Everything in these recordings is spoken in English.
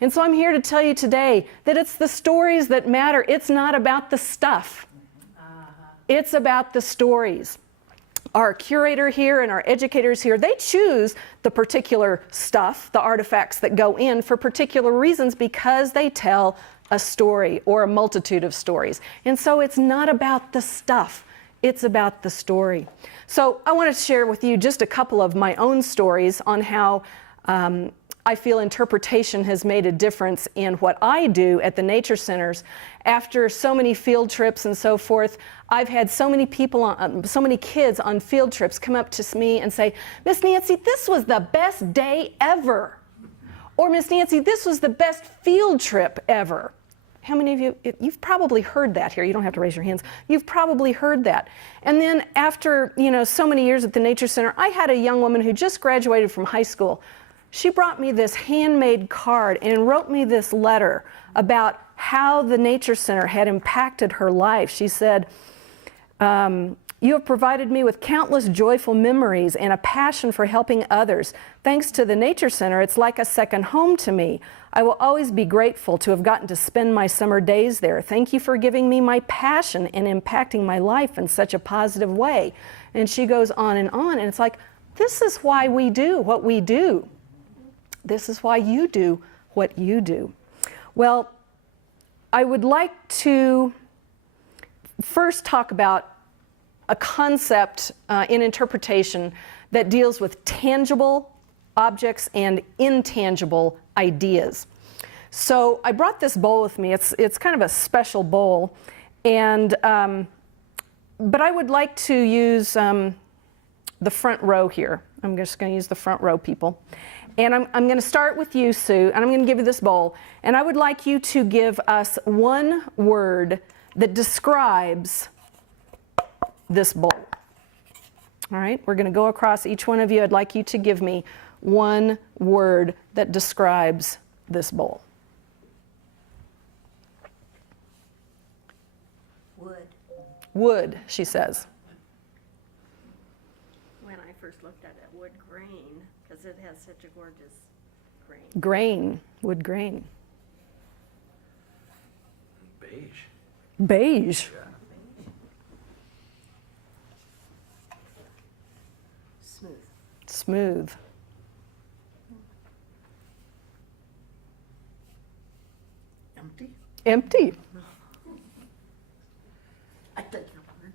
And so I'm here to tell you today that it's the stories that matter. It's not about the stuff. It's about the stories. Our curator here and our educators here, they choose the particular stuff, the artifacts that go in for particular reasons because they tell a story or a multitude of stories. And so it's not about the stuff, it's about the story. So I want to share with you just a couple of my own stories on how I feel interpretation has made a difference in what I do at the nature centers. After so many field trips and so forth, I've had so many people, so many kids on field trips come up to me and say, "Miss Nancy, this was the best day ever." Or, "Miss Nancy, this was the best field trip ever." How many of you, you've probably heard that here. You don't have to raise your hands. You've probably heard that. And then after, so many years at the Nature Center, I had a young woman who just graduated from high school. She brought me this handmade card and wrote me this letter about how the Nature Center had impacted her life. She said, "You have provided me with countless joyful memories and a passion for helping others. Thanks to the Nature Center, it's like a second home to me. I will always be grateful to have gotten to spend my summer days there. Thank you for giving me my passion and impacting my life in such a positive way." And she goes on, and it's like, this is why we do what we do. This is why you do what you do. Well, I would like to first talk about a concept in interpretation that deals with tangible objects and intangible ideas. So I brought this bowl with me. It's kind of a special bowl, and but I would like to use the front row here. I'm just going to use the front row people. And I'm going to start with you, Sue, and I'm going to give you this bowl. And I would like you to give us one word that describes this bowl. All right, we're going to go across each one of you. I'd like you to give me one word that describes this bowl. Wood. Wood, she says. When I first looked at it, wood grain, because it has such a gorgeous grain. Grain, wood grain. Beige. Beige. Yeah. Smooth. Smooth. Empty? Empty. I take your word.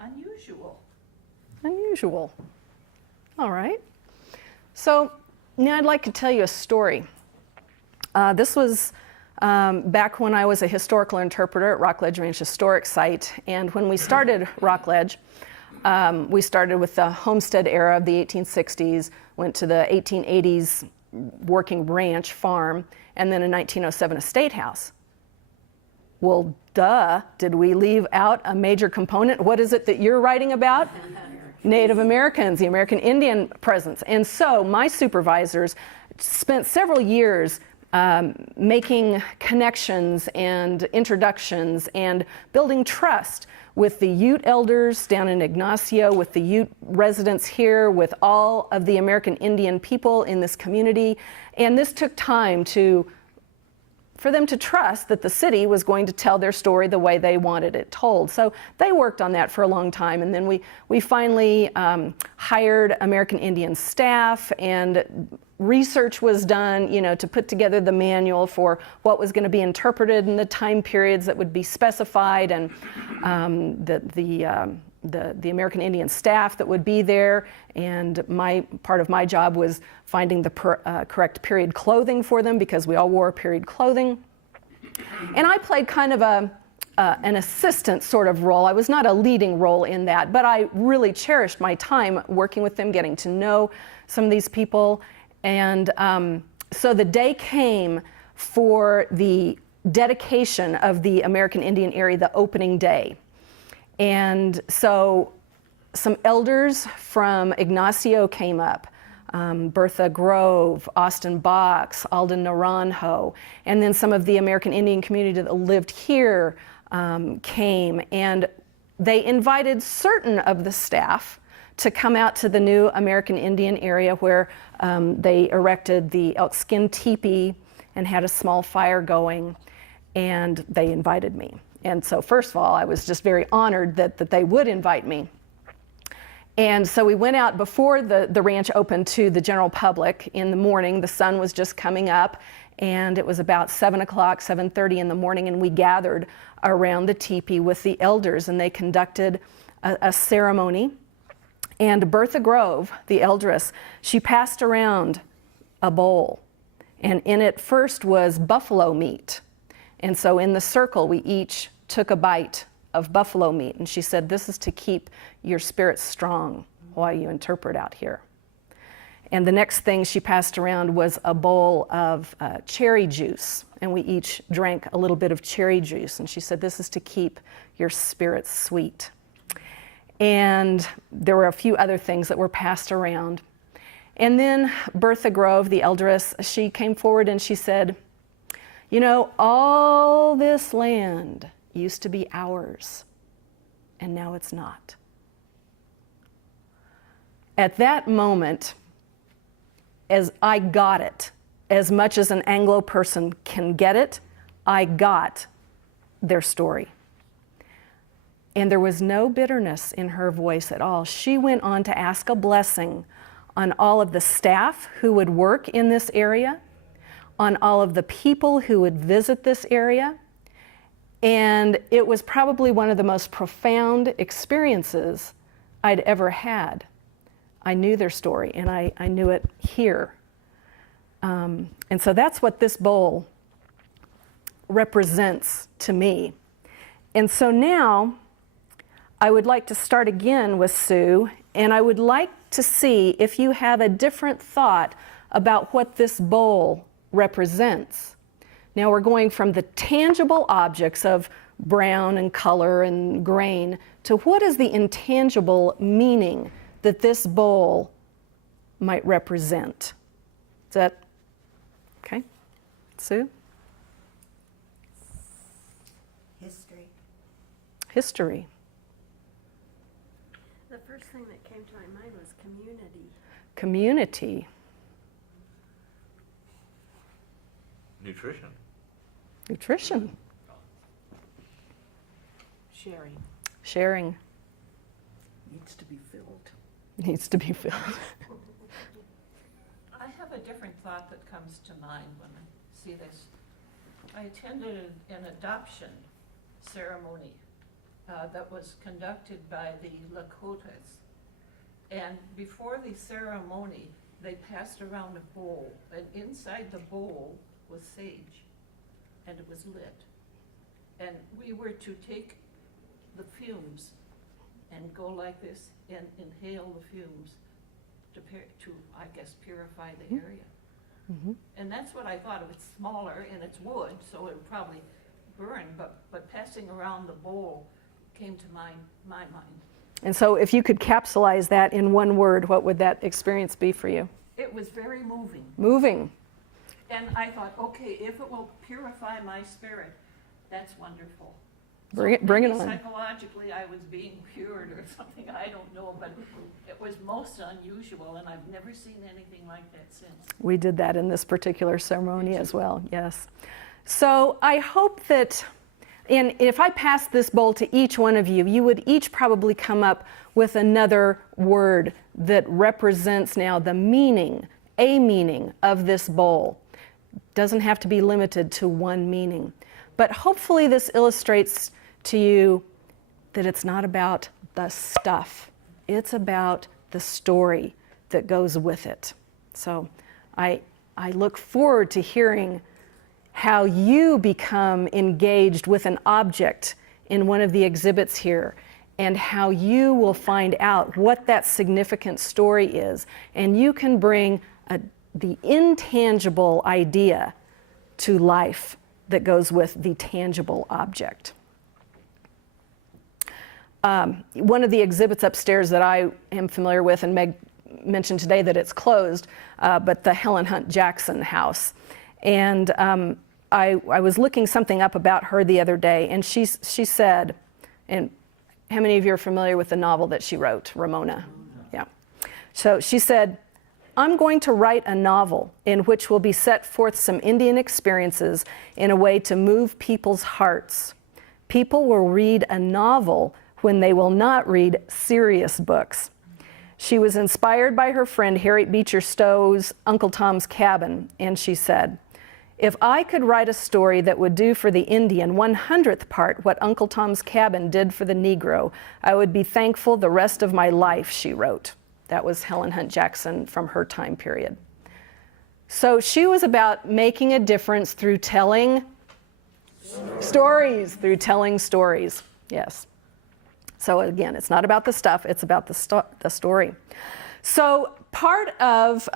Unusual. Unusual. All right. So now I'd like to tell you a story. This was back when I was a historical interpreter at Rockledge Ranch Historic Site. And when we started Rockledge, we started with the homestead era of the 1860s, went to the 1880s working ranch farm, and then in 1907 a state house. Well, duh, did we leave out a major component? What is it that you're writing about? Native Americans, the American Indian presence. And so my supervisors spent several years making connections and introductions and building trust with the Ute elders down in Ignacio, with the Ute residents here, with all of the American Indian people in this community. And this took time for them to trust that the city was going to tell their story the way they wanted it told. So they worked on that for a long time, and then we finally hired American Indian staff, and research was done, to put together the manual for what was going to be interpreted in the time periods that would be specified, and the American Indian staff that would be there. And part of my job was finding the correct period clothing for them, because we all wore period clothing. And I played kind of an assistant sort of role. I was not a leading role in that, but I really cherished my time working with them, getting to know some of these people. And so the day came for the dedication of the American Indian area, the opening day. And so some elders from Ignacio came up, Bertha Grove, Austin Box, Alden Naranjo, and then some of the American Indian community that lived here came, and they invited certain of the staff to come out to the new American Indian area where they erected the elk skin teepee and had a small fire going, and they invited me. And so first of all, I was just very honored that they would invite me. And so we went out before the ranch opened to the general public in the morning. The sun was just coming up, and it was about 7 o'clock, 7:30 in the morning, and we gathered around the teepee with the elders, and they conducted a ceremony. And Bertha Grove, the elders, she passed around a bowl, and in it first was buffalo meat. And so in the circle, we each took a bite of buffalo meat, and she said, this is to keep your spirits strong while you interpret out here. And the next thing she passed around was a bowl of cherry juice, and we each drank a little bit of cherry juice, and she said, this is to keep your spirits sweet. And there were a few other things that were passed around. And then Bertha Grove, the elders, she came forward and she said, you know, all this land used to be ours, and now it's not. At that moment, as I got it, as much as an Anglo person can get it, I got their story. And there was no bitterness in her voice at all. She went on to ask a blessing on all of the staff who would work in this area, on all of the people who would visit this area. And it was probably one of the most profound experiences I'd ever had. I knew their story, and I knew it here. And so that's what this bowl represents to me. And so now I would like to start again with Sue, and I would like to see if you have a different thought about what this bowl represents. Now we're going from the tangible objects of brown and color and grain to what is the intangible meaning that this bowl might represent. Is that okay? Sue? History. History. The first thing that came to my mind was community. Community. Nutrition. Nutrition. Sharing. Sharing. Needs to be filled. Needs to be filled. I have a different thought that comes to mind when I see this. I attended an adoption ceremony that was conducted by the Lakotas. And before the ceremony, they passed around a bowl, and inside the bowl was sage, and it was lit. And we were to take the fumes and go like this and inhale the fumes to I guess, purify the area. Mm-hmm. And that's what I thought. It's smaller and it's wood, so it would probably burn, but passing around the bowl came to my mind. And so if you could capsulize that in one word, what would that experience be for you? It was very moving. Moving. And I thought, okay, if it will purify my spirit, that's wonderful. Bring it on. Psychologically, I was being cured or something, I don't know, but it was most unusual, and I've never seen anything like that since. We did that in this particular ceremony as well, yes. So I hope that, and if I passed this bowl to each one of you, you would each probably come up with another word that represents now the meaning, a meaning of this bowl. Doesn't have to be limited to one meaning. But hopefully this illustrates to you that it's not about the stuff. It's about the story that goes with it. So I look forward to hearing how you become engaged with an object in one of the exhibits here, and how you will find out what that significant story is. And you can bring the intangible idea to life that goes with the tangible object. One of the exhibits upstairs that I am familiar with, and Meg mentioned today that it's closed, but the Helen Hunt Jackson house. And I was looking something up about her the other day, and she said, and how many of you are familiar with the novel that she wrote, Ramona? Yeah. So she said, I'm going to write a novel in which will be set forth some Indian experiences in a way to move people's hearts. People will read a novel when they will not read serious books. She was inspired by her friend Harriet Beecher Stowe's Uncle Tom's Cabin, and she said, if I could write a story that would do for the Indian 100th part what Uncle Tom's Cabin did for the Negro, I would be thankful the rest of my life, she wrote. That was Helen Hunt Jackson from her time period. So she was about making a difference through telling stories, through telling stories, yes. So again, it's not about the stuff, it's about the story. So part of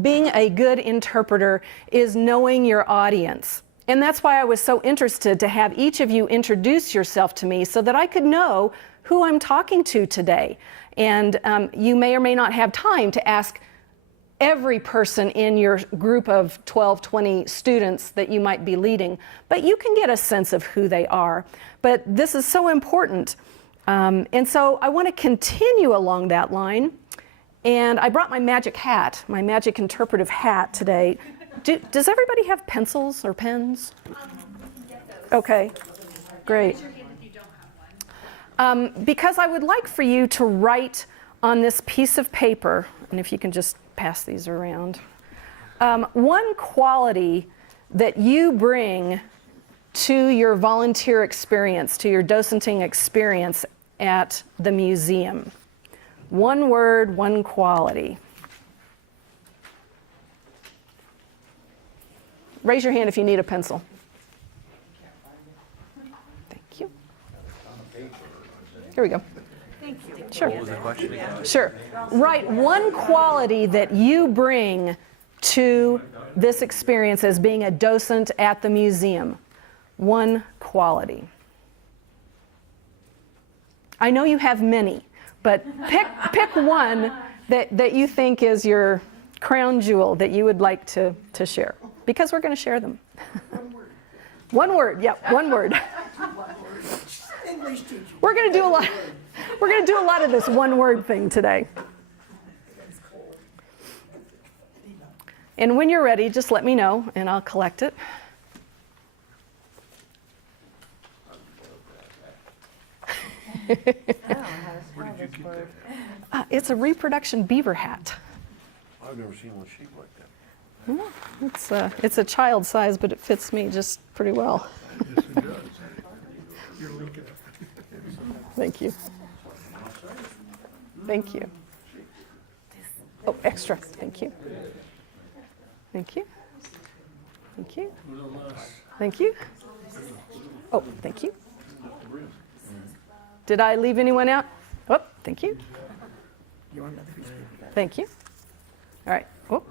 being a good interpreter is knowing your audience. And that's why I was so interested to have each of you introduce yourself to me so that I could know who I'm talking to today. And you may or may not have time to ask every person in your group of 12, 20 students that you might be leading, but you can get a sense of who they are. But this is so important. And so I want to continue along that line. And I brought my magic hat, my magic interpretive hat today. Does everybody have pencils or pens? Okay, great. Because I would like for you to write on this piece of paper, and if you can just pass these around, one quality that you bring to your volunteer experience, to your docenting experience at the museum. One word, one quality. Raise your hand if you need a pencil. Thank you. Here we go. Thank you. Sure. What was the question again? Sure. Write one quality that you bring to this experience as being a docent at the museum. One quality. I know you have many, but pick one that you think is your crown jewel that you would like to share, because we're going to share them. One word, yeah, one word. English teacher. We're going to do a lot. We're going to do a lot of this one word thing today. And when you're ready, just let me know and I'll collect it. It's a reproduction beaver hat. I've never seen one shaped like that. It's a child size, but it fits me just pretty well. Yes, it does. You're Lincoln. Thank you. Thank you. Oh, extra. Thank you. Thank you. Thank you. Thank you. Oh, thank you. Did I leave anyone out? Oh, thank you. Thank you. All right. Oh.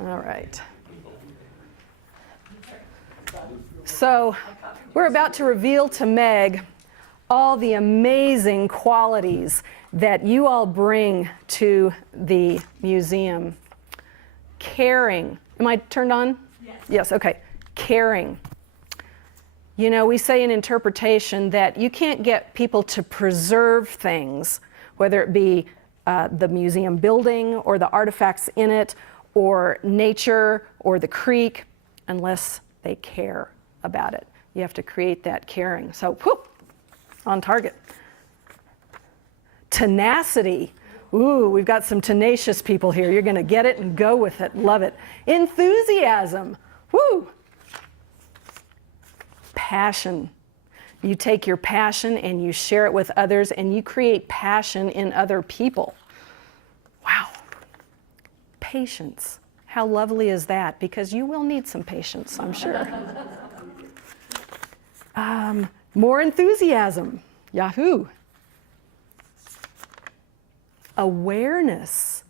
All right. So we're about to reveal to Meg all the amazing qualities that you all bring to the museum. Caring. Am I turned on? Yes. Yes, okay. Caring. You know, we say in interpretation that you can't get people to preserve things, whether it be the museum building or the artifacts in it or nature or the creek, unless they care about it. You have to create that caring. So, whoop, on target. Tenacity. Ooh, we've got some tenacious people here. You're going to get it and go with it. Love it. Enthusiasm. Woo. Passion. You take your passion and you share it with others and you create passion in other people. Wow. Patience. How lovely is that? Because you will need some patience, I'm sure. More enthusiasm. Yahoo. Awareness.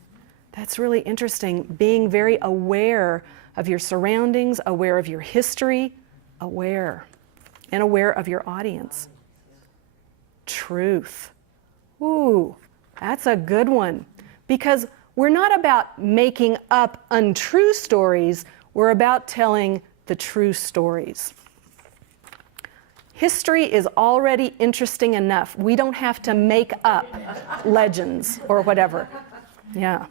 That's really interesting. Being very aware of your surroundings, aware of your history, aware, and aware of your audience. Truth. Ooh, that's a good one. Because we're not about making up untrue stories, we're about telling the true stories. History is already interesting enough. We don't have to make up legends or whatever. Yeah.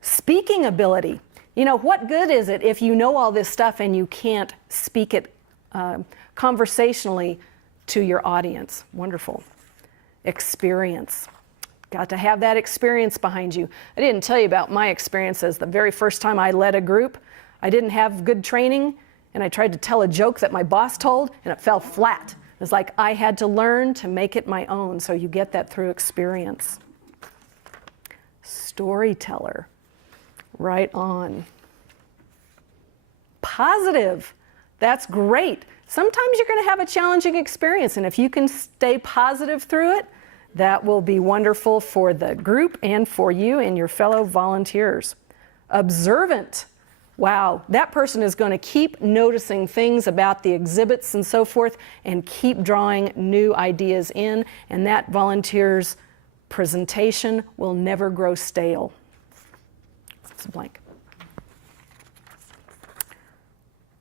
Speaking ability. You know, what good is it if you know all this stuff and you can't speak it conversationally to your audience? Wonderful. Experience. Got to have that experience behind you. I didn't tell you about my experiences. The very first time I led a group, I didn't have good training, and I tried to tell a joke that my boss told, and it fell flat. It was like I had to learn to make it my own, so you get that through experience. Storyteller. Right on. Positive. That's great. Sometimes you're going to have a challenging experience, and if you can stay positive through it, that will be wonderful for the group and for you and your fellow volunteers. Observant. Wow, that person is going to keep noticing things about the exhibits and so forth and keep drawing new ideas in, and that volunteer's presentation will never grow stale. It's blank.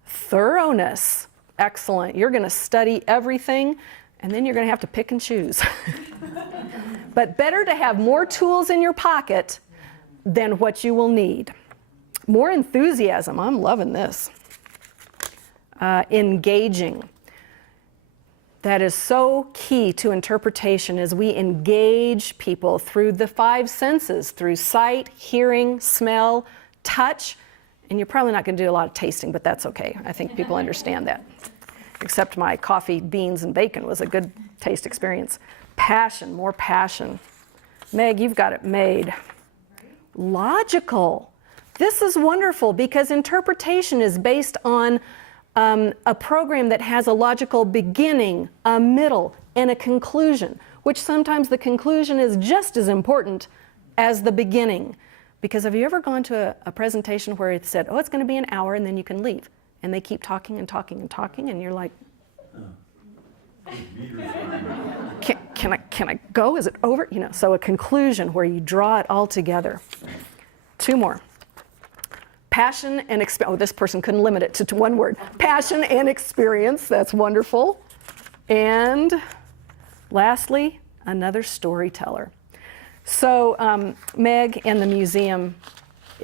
Thoroughness. Excellent. You're going to study everything, and then you're going to have to pick and choose. But better to have more tools in your pocket than what you will need. More enthusiasm. I'm loving this. Engaging. That is so key to interpretation as we engage people through the 5 senses, through sight, hearing, smell, touch. And you're probably not going to do a lot of tasting, but that's okay. I think people understand that. Except my coffee, beans, and bacon was a good taste experience. Passion, more passion. Meg, you've got it made. Logical. This is wonderful because interpretation is based on a program that has a logical beginning, a middle, and a conclusion, which sometimes the conclusion is just as important as the beginning. Because have you ever gone to a presentation where it said, oh, it's going to be an hour and then you can leave? And they keep talking and talking and talking, and you're like, can I go? Is it over? You know, so a conclusion where you draw it all together. 2 more. Passion and experience. Oh, this person couldn't limit it to 1 word. Passion and experience. That's wonderful. And lastly, another storyteller. So Meg and the museum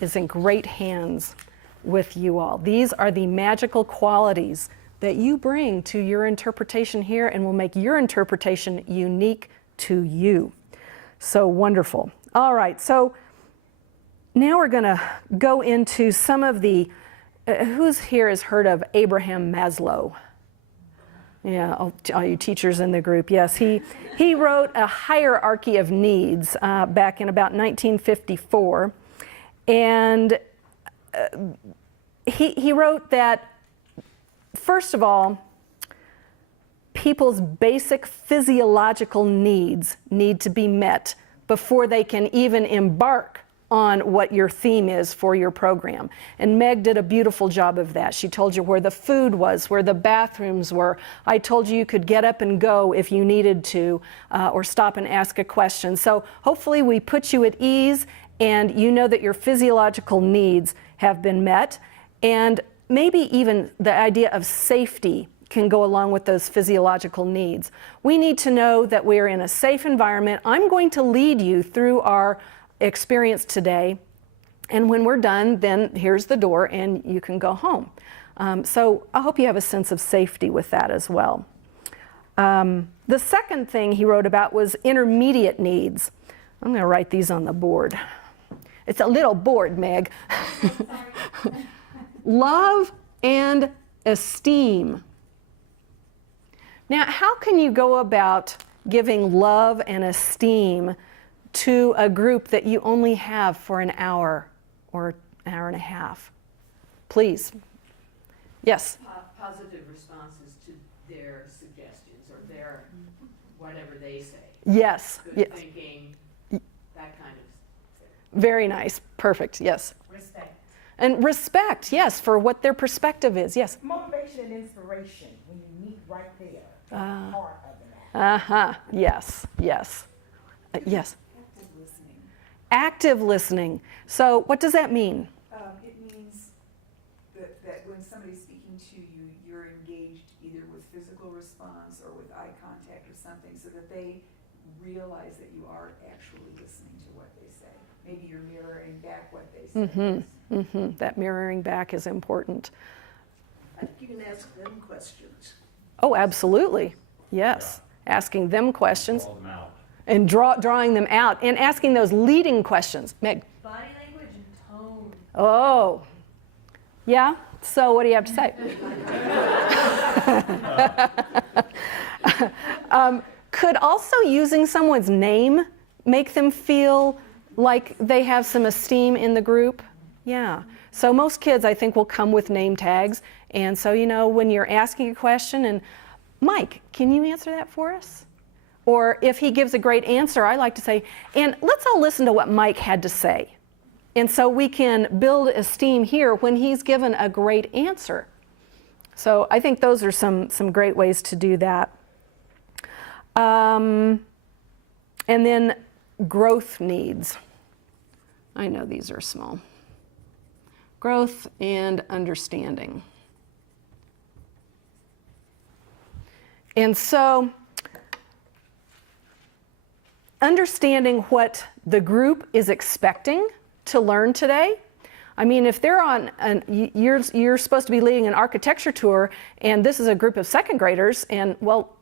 is in great hands with you all. These are the magical qualities that you bring to your interpretation here and will make your interpretation unique to you. So wonderful. All right, so now we're going to go into some of the, who's here has heard of Abraham Maslow? Yeah, all you teachers in the group, yes. He wrote a hierarchy of needs back in about 1954. And he wrote that, first of all, people's basic physiological needs need to be met before they can even embark on what your theme is for your program. And Meg did a beautiful job of that. She told you where the food was, where the bathrooms were. I told you you could get up and go if you needed to, or stop and ask a question. So hopefully we put you at ease and you know that your physiological needs have been met. And maybe even the idea of safety can go along with those physiological needs. We need to know that we're in a safe environment. I'm going to lead you through our experience today, and when we're done, then here's the door and you can go home. So I hope you have a sense of safety with that as well. The second thing he wrote about was intermediate needs. I'm going to write these on the board. It's a little board, Meg. Love and esteem. Now, how can you go about giving love and esteem to a group that you only have for an hour or an hour and a half? Please. Yes? Positive responses to their suggestions or their whatever they say. Yes. Good Yes. thinking, that kind of Very nice. Perfect. Yes. Respect. And respect, yes, for what their perspective is. Yes. Motivation and inspiration when you meet right there. That's part of the matter. Uh-huh. Yes. Yes. Yes. Active listening. Active listening. So what does that mean? It means that when somebody's speaking to you, you're engaged either with physical something so that they realize that you are actually listening to what they say. Maybe you're mirroring back what they say. That mirroring back is important. I think you can ask them questions. Oh, absolutely. Yes. Asking them questions Call them out. and drawing them out and asking those leading questions. Meg? Body language and tone. Oh, yeah? So what do you have to say? Could also using someone's name make them feel like they have some esteem in the group? Yeah. So most kids, I think, will come with name tags. And so, you know, when you're asking a question and, Mike, can you answer that for us? Or if he gives a great answer, I like to say, and let's all listen to what Mike had to say. And so we can build esteem here when he's given a great answer. So I think those are some great ways to do that. And then growth needs. I know these are small. Growth and understanding. And so understanding what the group is expecting to learn today. I mean, if they're on, you're supposed to be leading an architecture tour, and this is a group of second graders, and well,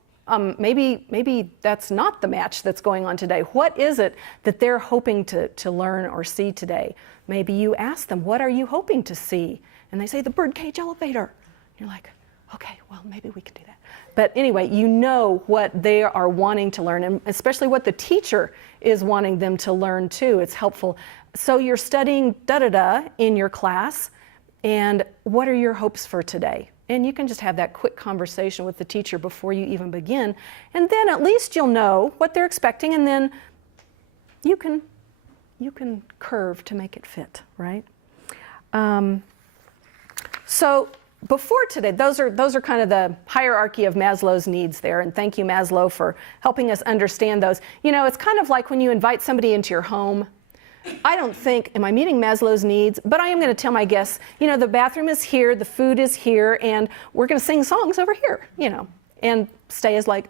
maybe that's not the match that's going on today. What is it that they're hoping to learn or see today? Maybe you ask them, what are you hoping to see? And they say, the birdcage elevator. You're like, okay, well, maybe we can do that. But anyway, you know what they are wanting to learn, and especially what the teacher is wanting them to learn too. It's helpful. So you're studying da-da-da in your class, and what are your hopes for today? And you can just have that quick conversation with the teacher before you even begin, and then at least you'll know what they're expecting, and then you can curve to make it fit, right? So before today, those are kind of the hierarchy of Maslow's needs there, and thank you, Maslow, for helping us understand those. You know, it's kind of like when you invite somebody into your home. I don't think, am I meeting Maslow's needs? But I am going to tell my guests, you know, the bathroom is here, the food is here, and we're going to sing songs over here, you know, and stay as late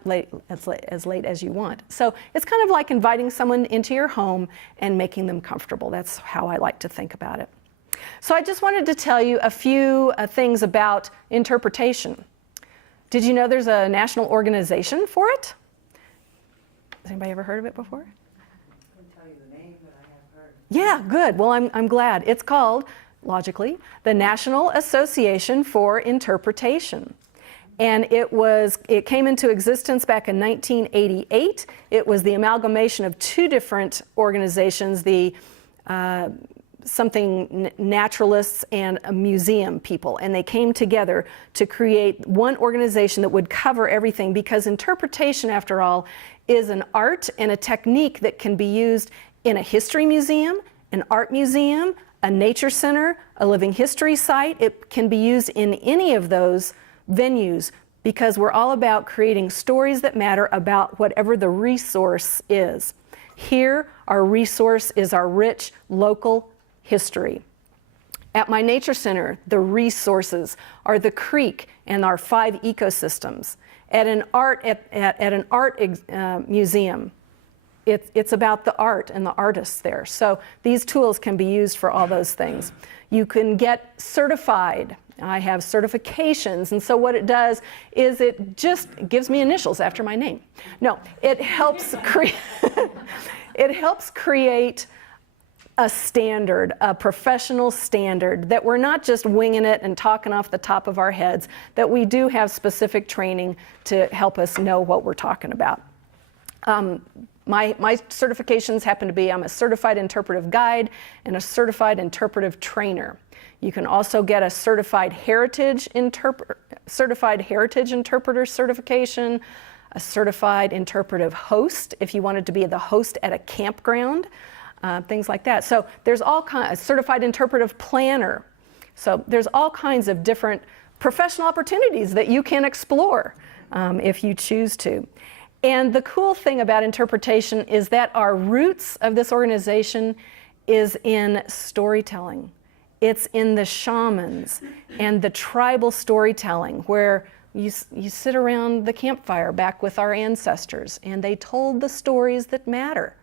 as you want. So it's kind of like inviting someone into your home and making them comfortable. That's how I like to think about it. So I just wanted to tell you a few things about interpretation. Did you know there's a national organization for it? Has anybody ever heard of it before? Yeah, good. Well, I'm glad. It's called, logically, the National Association for Interpretation. And it came into existence back in 1988. It was the amalgamation of two different organizations, the something naturalists and a museum people, and they came together to create one organization that would cover everything, because interpretation, after all, is an art and a technique that can be used in a history museum, an art museum, a nature center, a living history site. It can be used in any of those venues, because we're all about creating stories that matter about whatever the resource is. Here, our resource is our rich local history. At my nature center, the resources are the creek and our 5 ecosystems. At an art museum, it's about the art and the artists there. So these tools can be used for all those things. You can get certified. I have certifications, and so what it does is it just gives me initials after my name. No, it helps create a standard, a professional standard, that we're not just winging it and talking off the top of our heads, that we do have specific training to help us know what we're talking about. My certifications happen to be, I'm a certified interpretive guide and a certified interpretive trainer. You can also get a certified heritage interpreter certification, a certified interpretive host if you wanted to be the host at a campground, things like that. So there's all kinds, a certified interpretive planner. So there's all kinds of different professional opportunities that you can explore if you choose to. And the cool thing about interpretation is that our roots of this organization is in storytelling. It's in the shamans and the tribal storytelling, where you sit around the campfire back with our ancestors, and they told the stories that matter.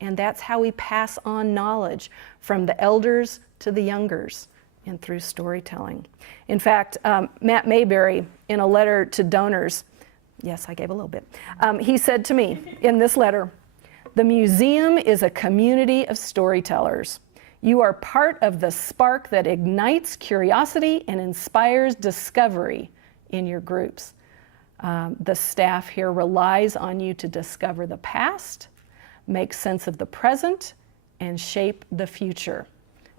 And that's how we pass on knowledge from the elders to the youngers, and through storytelling. In fact, Matt Mayberry, in a letter to donors, yes, I gave a little bit, he said to me in this letter, "The museum is a community of storytellers. You are part of the spark that ignites curiosity and inspires discovery in your groups. The staff here relies on you to discover the past, make sense of the present, and shape the future."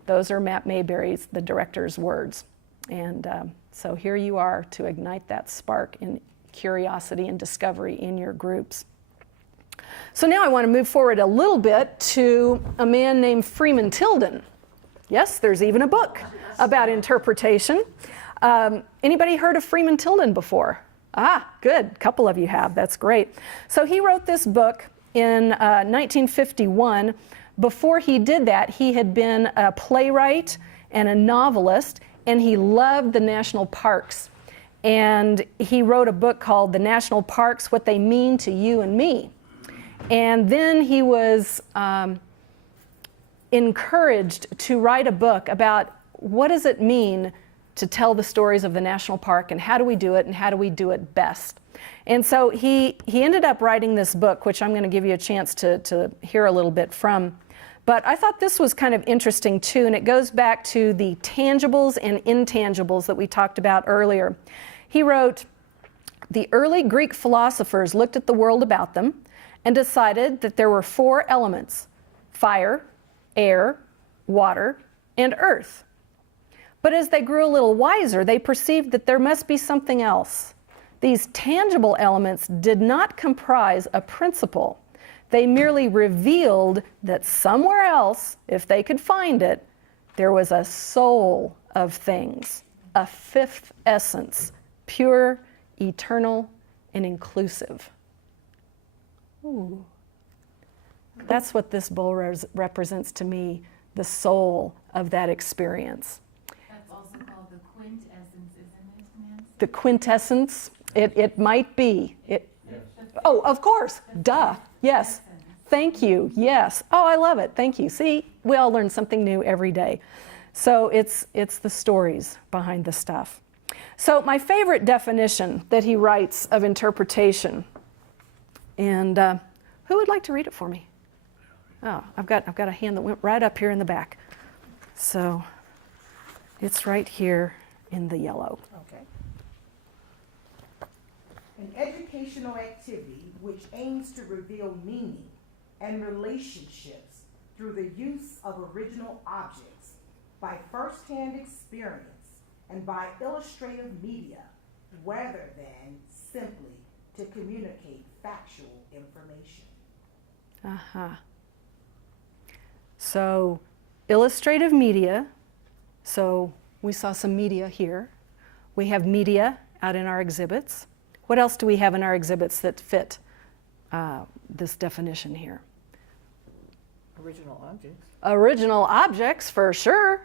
Those are Matt Mayberry's, the director's words. And so here you are to ignite that spark in curiosity and discovery in your groups. So now I want to move forward a little bit to a man named Freeman Tilden. Yes, there's even a book about interpretation. Anybody heard of Freeman Tilden before? Ah, good. A couple of you have. That's great. So he wrote this book in 1951. Before he did that, he had been a playwright and a novelist, and he loved the national parks. And he wrote a book called The National Parks, What They Mean to You and Me. And then he was encouraged to write a book about what does it mean to tell the stories of the national park, and how do we do it, and how do we do it best. And so he ended up writing this book, which I'm going to give you a chance to hear a little bit from. But I thought this was kind of interesting too, and it goes back to the tangibles and intangibles that we talked about earlier. He wrote, "The early Greek philosophers looked at the world about them and decided that there were 4 elements: fire, air, water, and earth. But as they grew a little wiser, they perceived that there must be something else. These tangible elements did not comprise a principle. They merely revealed that somewhere else, if they could find it, there was a soul of things, a 5th essence, pure, eternal, and inclusive." Ooh. That's what this bowl represents to me, the soul of that experience. That's also called the quintessence, isn't it, Nancy? The quintessence, it might be. Oh, of course, duh, yes. Thank you, yes. Oh, I love it, thank you. See, we all learn something new every day. So it's the stories behind the stuff. So my favorite definition that he writes of interpretation, and who would like to read it for me? Oh, I've got a hand that went right up here in the back. So it's right here in the yellow. Okay. An educational activity which aims to reveal meaning and relationships through the use of original objects by first-hand experience and by illustrative media, rather than simply to communicate factual information. Uh-huh. So illustrative media, so we saw some media here. We have media out in our exhibits. What else do we have in our exhibits that fit this definition here? Original objects. Original objects, for sure,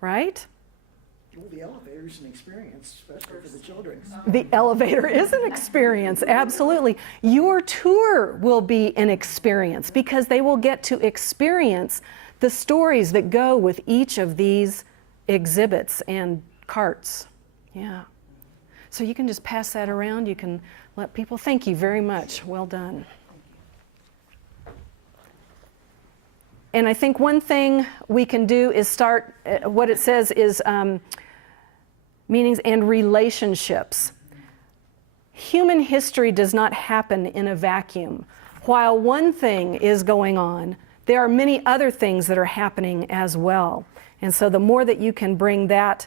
right? Well, the elevator is an experience, especially for the children. The elevator is an experience, absolutely. Your tour will be an experience because they will get to experience the stories that go with each of these exhibits and carts. Yeah. So you can just pass that around. You can let people, thank you very much. Well done. And I think one thing we can do is start, what it says is meanings and relationships. Human history does not happen in a vacuum. While one thing is going on, there are many other things that are happening as well. And so the more that you can bring that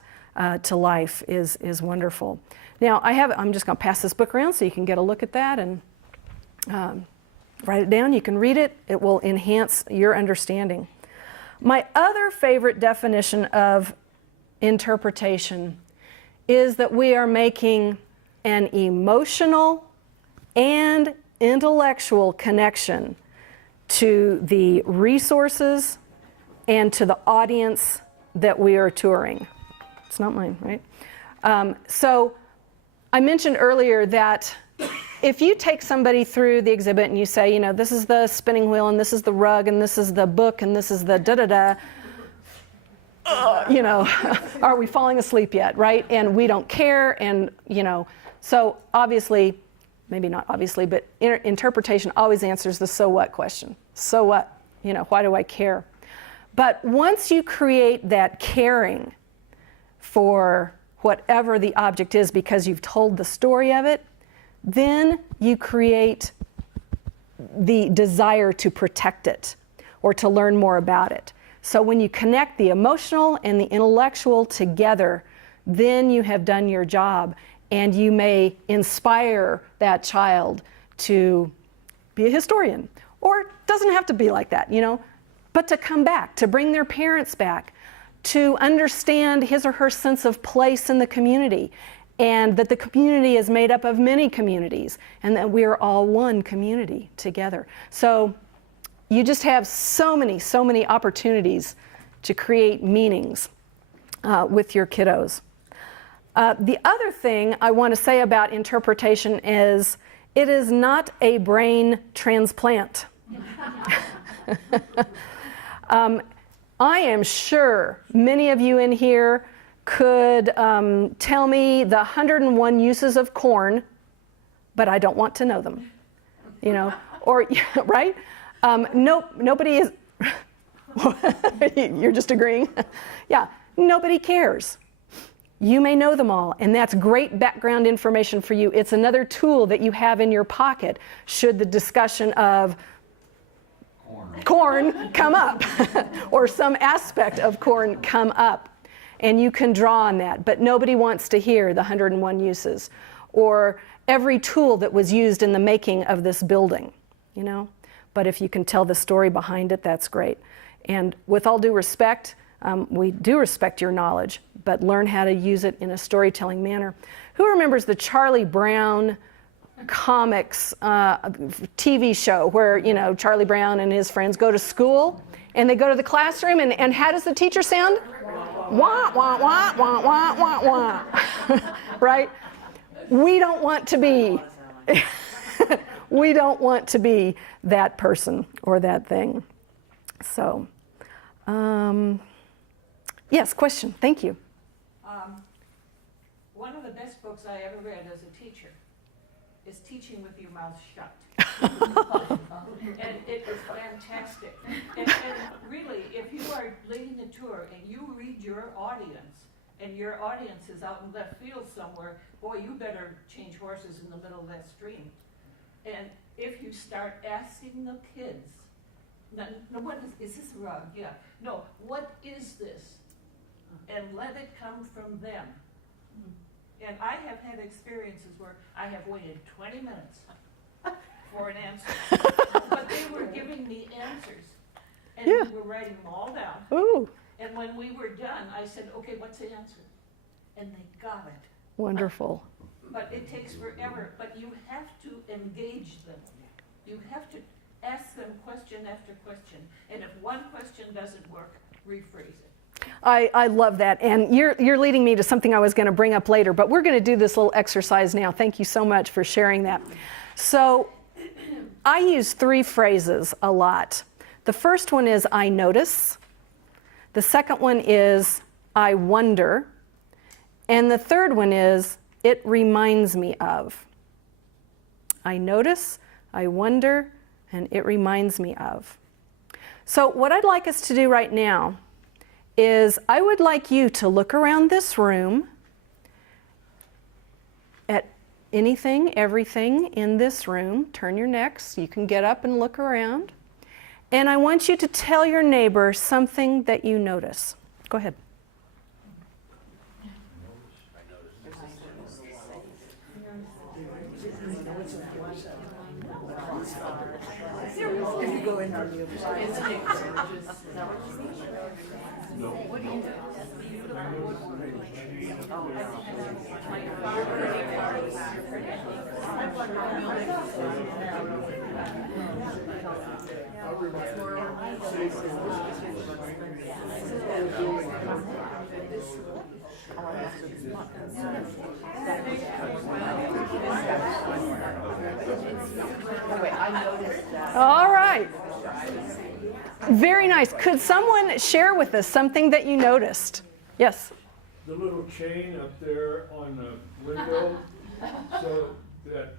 to life is wonderful. Now, I'm just going to pass this book around so you can get a look at that and write it down. You can read it. It will enhance your understanding. My other favorite definition of interpretation is that we are making an emotional and intellectual connection to the resources and to the audience that we are touring. It's not mine, right? So I mentioned earlier that if you take somebody through the exhibit and you say, this is the spinning wheel and this is the rug and this is the book and this is the da-da-da, are we falling asleep yet, right? And we don't care, and, so obviously, maybe not obviously, but interpretation always answers the so what question. So what? Why do I care? But once you create that caring for whatever the object is because you've told the story of it, then you create the desire to protect it or to learn more about it. So when you connect the emotional and the intellectual together, then you have done your job, and you may inspire that child to be a historian. Or it doesn't have to be like that, but to come back, to bring their parents back, to understand his or her sense of place in the community, and that the community is made up of many communities, and that we are all one community together. So you just have so many opportunities to create meanings with your kiddos. The other thing I want to say about interpretation is it is not a brain transplant. I am sure many of you in here could tell me the 101 uses of corn, but I don't want to know them, or, right? Nobody is, you're just agreeing? Yeah, nobody cares. You may know them all, and that's great background information for you. It's another tool that you have in your pocket should the discussion of corn come up, or some aspect of corn come up. And you can draw on that, but nobody wants to hear the 101 uses, or every tool that was used in the making of this building, But if you can tell the story behind it, that's great. And with all due respect, we do respect your knowledge, but learn how to use it in a storytelling manner. Who remembers the Charlie Brown comics TV show where, Charlie Brown and his friends go to school and they go to the classroom and how does the teacher sound? Wah, wah, wah, wah, wah, wah, wah. Right? We don't want to be that person or that thing. So, yes, question. Thank you. One of the best books I ever read as a teacher is Teaching with Your Mouth Shut. And it is fantastic. And really, if you are leading a tour and you read your audience, and your audience is out in left field somewhere, boy, you better change horses in the middle of that stream. And if you start asking the kids, no, what is this a rug? Yeah. No, what is this? And let it come from them. And I have had experiences where I have waited 20 minutes for an answer. But they were giving me answers. And Yeah. we were writing them all down. Ooh, And when we were done, I said, okay, what's the answer? And they got it. wonderful. But it takes forever. But you have to engage them. You have to ask them question after question. And if one question doesn't work, rephrase it. I love that, and you're leading me to something I was going to bring up later, but we're going to do this little exercise now. Thank you so much for sharing that. So I use 3 phrases a lot. The first one is I notice. The second one is I wonder. And the third one is it reminds me of. I notice, I wonder, and it reminds me of. So what I'd like us to do right now is I would like you to look around this room at anything, everything in this room. Turn your necks. You can get up and look around. And I want you to tell your neighbor something that you notice. Go ahead. If you go in on the other side. All right. Very nice. Could someone share with us something that you noticed? Yes. The little chain up there on the window, so that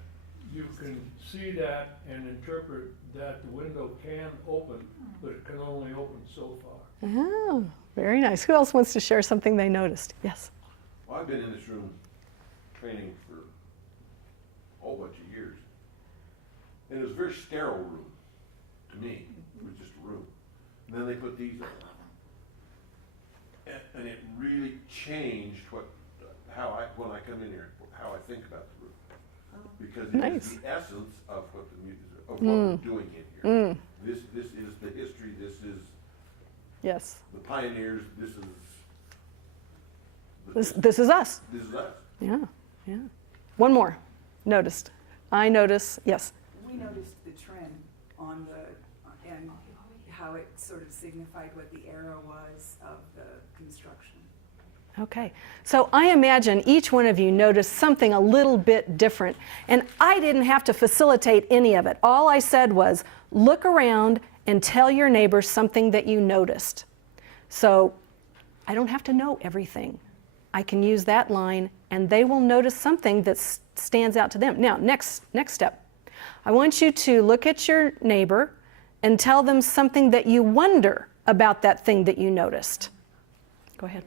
you can see that and interpret that the window can open, but it can only open so far. Oh, very nice. Who else wants to share something they noticed? Yes. Well, I've been in this room training for a whole bunch of years. And it was a very sterile room to me. It was just a room. And then they put these on. And it really changed when I come in here, how I think about the room. Because it Nice. is the essence of what what we're doing in here. This is the history, this is Yes. the pioneers, this is This is us. This is us. Yeah. Yeah. One more. Noticed. I notice. Yes. We noticed the trim on and how it sort of signified what the era was of the construction. Okay, so I imagine each one of you noticed something a little bit different, and I didn't have to facilitate any of it. All I said was, look around and tell your neighbors something that you noticed. So I don't have to know everything. I can use that line, and they will notice something that stands out to them. Now, next step. I want you to look at your neighbor and tell them something that you wonder about that thing that you noticed. Go ahead.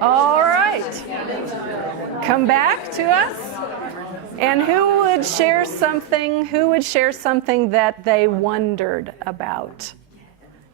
All right. Come back to us. And who would share something that they wondered about?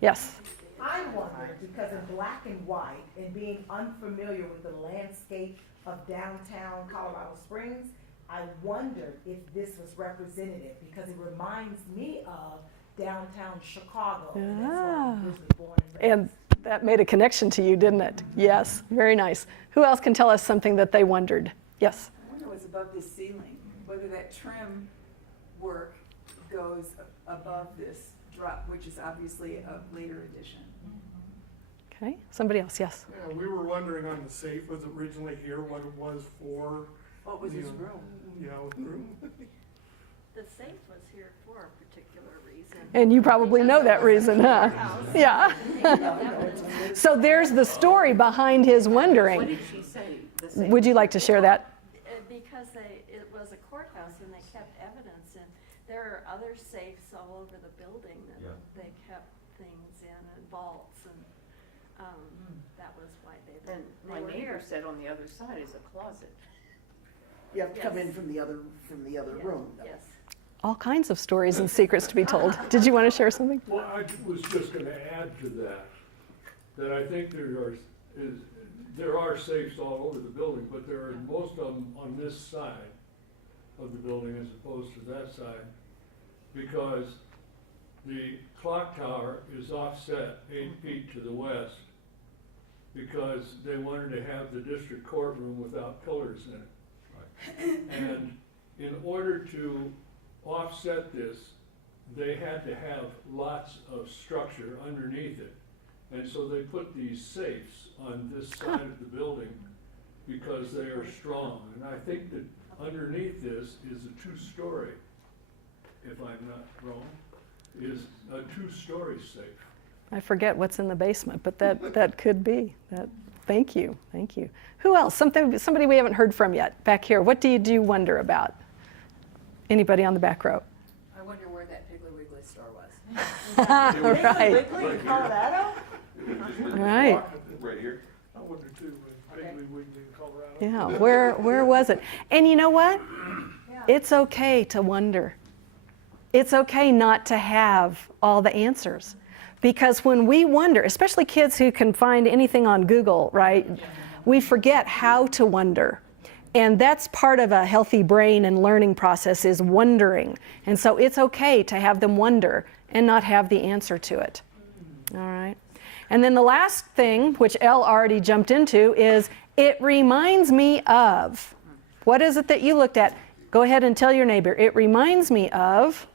Yes. I wondered because in black and white and being unfamiliar with the landscape of downtown Colorado Springs, I wondered if this was representative because it reminds me of downtown Chicago. And that's where I was originally born and raised. And that made a connection to you, didn't it? Yes, very nice. Who else can tell us something that they wondered? Yes. I wonder what's above this ceiling, whether that trim work goes above this drop, which is obviously a later addition. Okay, somebody else, yes. Yeah, we were wondering on the safe was originally here, what it was for. What was this room? Yeah, room. The safe was here for a particular reason. And you probably know that reason, huh? Yeah. So there's the story behind his wondering. What did she say? The safe? Would you like to share that? Because it was a courthouse and they kept evidence, and there are other safes all over the building that they kept things in, and vaults, and that was why they And my were neighbor here. said on the other side is a closet. You have to come in Yes. from the other Yes, room. Yes. All kinds of stories and secrets to be told. Did you want to share something? Well, I was just going to add to that I think there are safes all over the building, but there are most of them on this side of the building as opposed to that side, because the clock tower is offset 8 feet to the west because they wanted to have the district courtroom without pillars in it. And in order to offset this, they had to have lots of structure underneath it. And so they put these safes on this side of the building because they are strong. And I think that underneath this is a 2-story, if I'm not wrong, is a 2-story safe. I forget what's in the basement, but that could be. Thank you. Who else? Somebody we haven't heard from yet. Back here. What do you wonder about? Anybody on the back row? I wonder where that Piggly Wiggly store was. Right. Wiggly in Colorado? Right. Right here. I wonder too, Piggly Wiggly in Colorado. Yeah. Where was it? And you know what? It's okay to wonder. It's okay not to have all the answers. Because when we wonder, especially kids who can find anything on Google, right? We forget how to wonder. And that's part of a healthy brain and learning process is wondering. And so it's okay to have them wonder and not have the answer to it. All right. And then the last thing, which Elle already jumped into, is it reminds me of. What is it that you looked at? Go ahead and tell your neighbor. It reminds me of.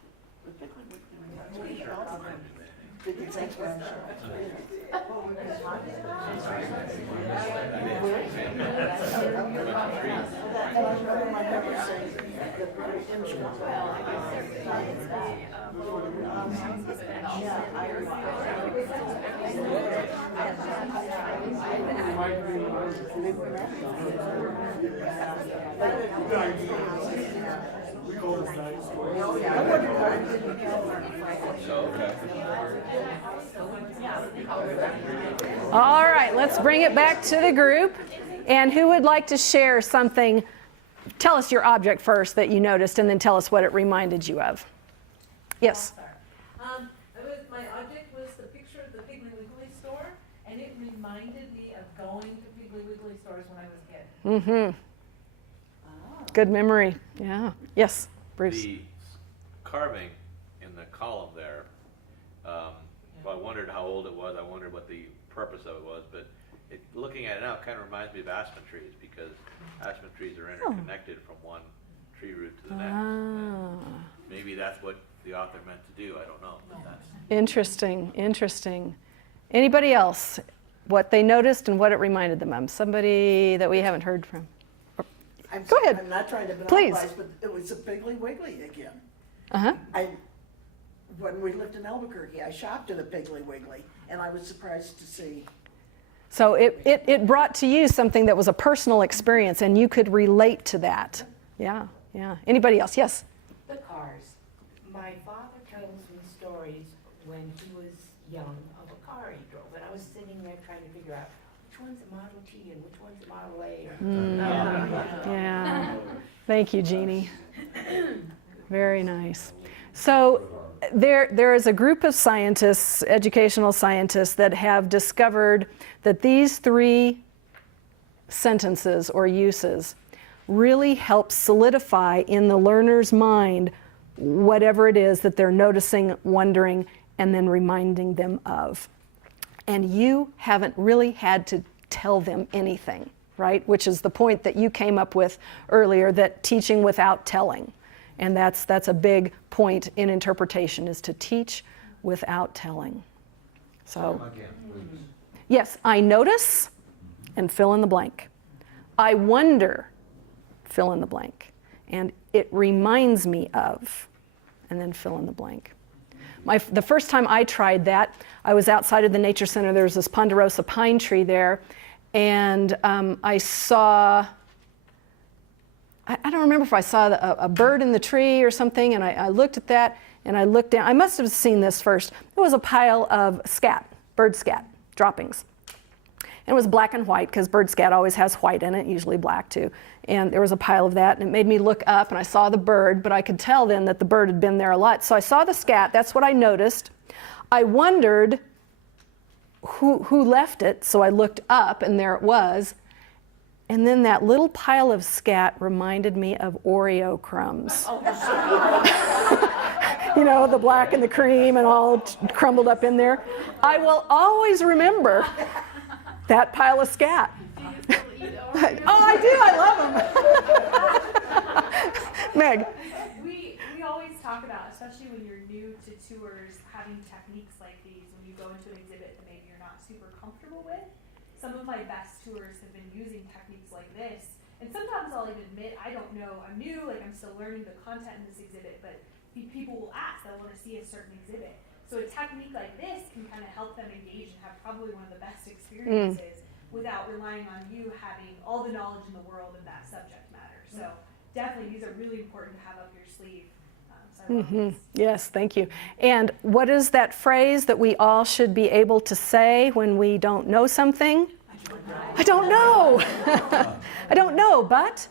All right, let's bring it back to the group. And who would like to share something? Tell us your object first that you noticed, and then tell us what it reminded you of. Yes? My object was the picture of the Piggly Wiggly store, and it reminded me of going to Piggly Wiggly stores when I was a kid. Mm-hmm. Good memory. Yeah. Yes, Bruce. The carving in the column there, well, I wondered how old it was. I wondered what the purpose of it was, but looking at it now, it kind of reminds me of aspen trees because aspen trees are interconnected from one tree root to the next. Maybe that's what the author meant to do. I don't know. But that's Interesting. Interesting. Anybody else? What they noticed and what it reminded them of? Somebody that we haven't heard from. Go ahead. I'm not trying to Please. monopolize, but it was a Piggly Wiggly again. Uh-huh. When we lived in Albuquerque, I shopped at a Piggly Wiggly, and I was surprised to see. So it brought to you something that was a personal experience, and you could relate to that. Yeah, yeah. Anybody else? Yes? The cars. My father tells me stories when he was young of a car he drove, and I was sitting there trying to figure out which one's a Model T and which one's a Model A. Yeah. Thank you, Jeannie. Very nice. So there is a group of scientists, educational scientists, that have discovered that these three sentences or uses really help solidify in the learner's mind whatever it is that they're noticing, wondering, and then reminding them of. And you haven't really had to tell them anything, right? Which is the point that you came up with earlier, that teaching without telling. And that's a big point in interpretation, is to teach without telling. So, yes, I notice and fill in the blank. I wonder, fill in the blank. And it reminds me of, and then fill in the blank. The first time I tried that, I was outside of the nature center. There was this ponderosa pine tree there, and I saw, I don't remember if I saw a bird in the tree or something, and I looked at that, and I looked down. I must have seen this first. It was a pile of scat, bird scat droppings. And it was black and white, because bird scat always has white in it, usually black too. And there was a pile of that, and it made me look up, and I saw the bird, but I could tell then that the bird had been there a lot. So I saw the scat, that's what I noticed. I wondered who left it, so I looked up, and there it was. And then that little pile of scat reminded me of Oreo crumbs. You know, the black and the cream and all crumbled up in there. I will always remember that pile of scat. Oh, I do. I love them. Meg. We always talk about, especially when you're new to tours, having techniques like these when you go into an exhibit that maybe you're not super comfortable with. Some of my best tours have been using techniques like this. And sometimes I'll even admit, I don't know, I'm new, like I'm still learning the content in this exhibit, but people will ask, they'll want to see a certain exhibit. So a technique like this can kind of help them engage and have probably one of the best experiences without relying on you having all the knowledge in the world of that subject matter. So definitely these are really important to have up your sleeve. So I love this. Yes, thank you. And what is that phrase that we all should be able to say when we don't know something? I don't know. I don't know, but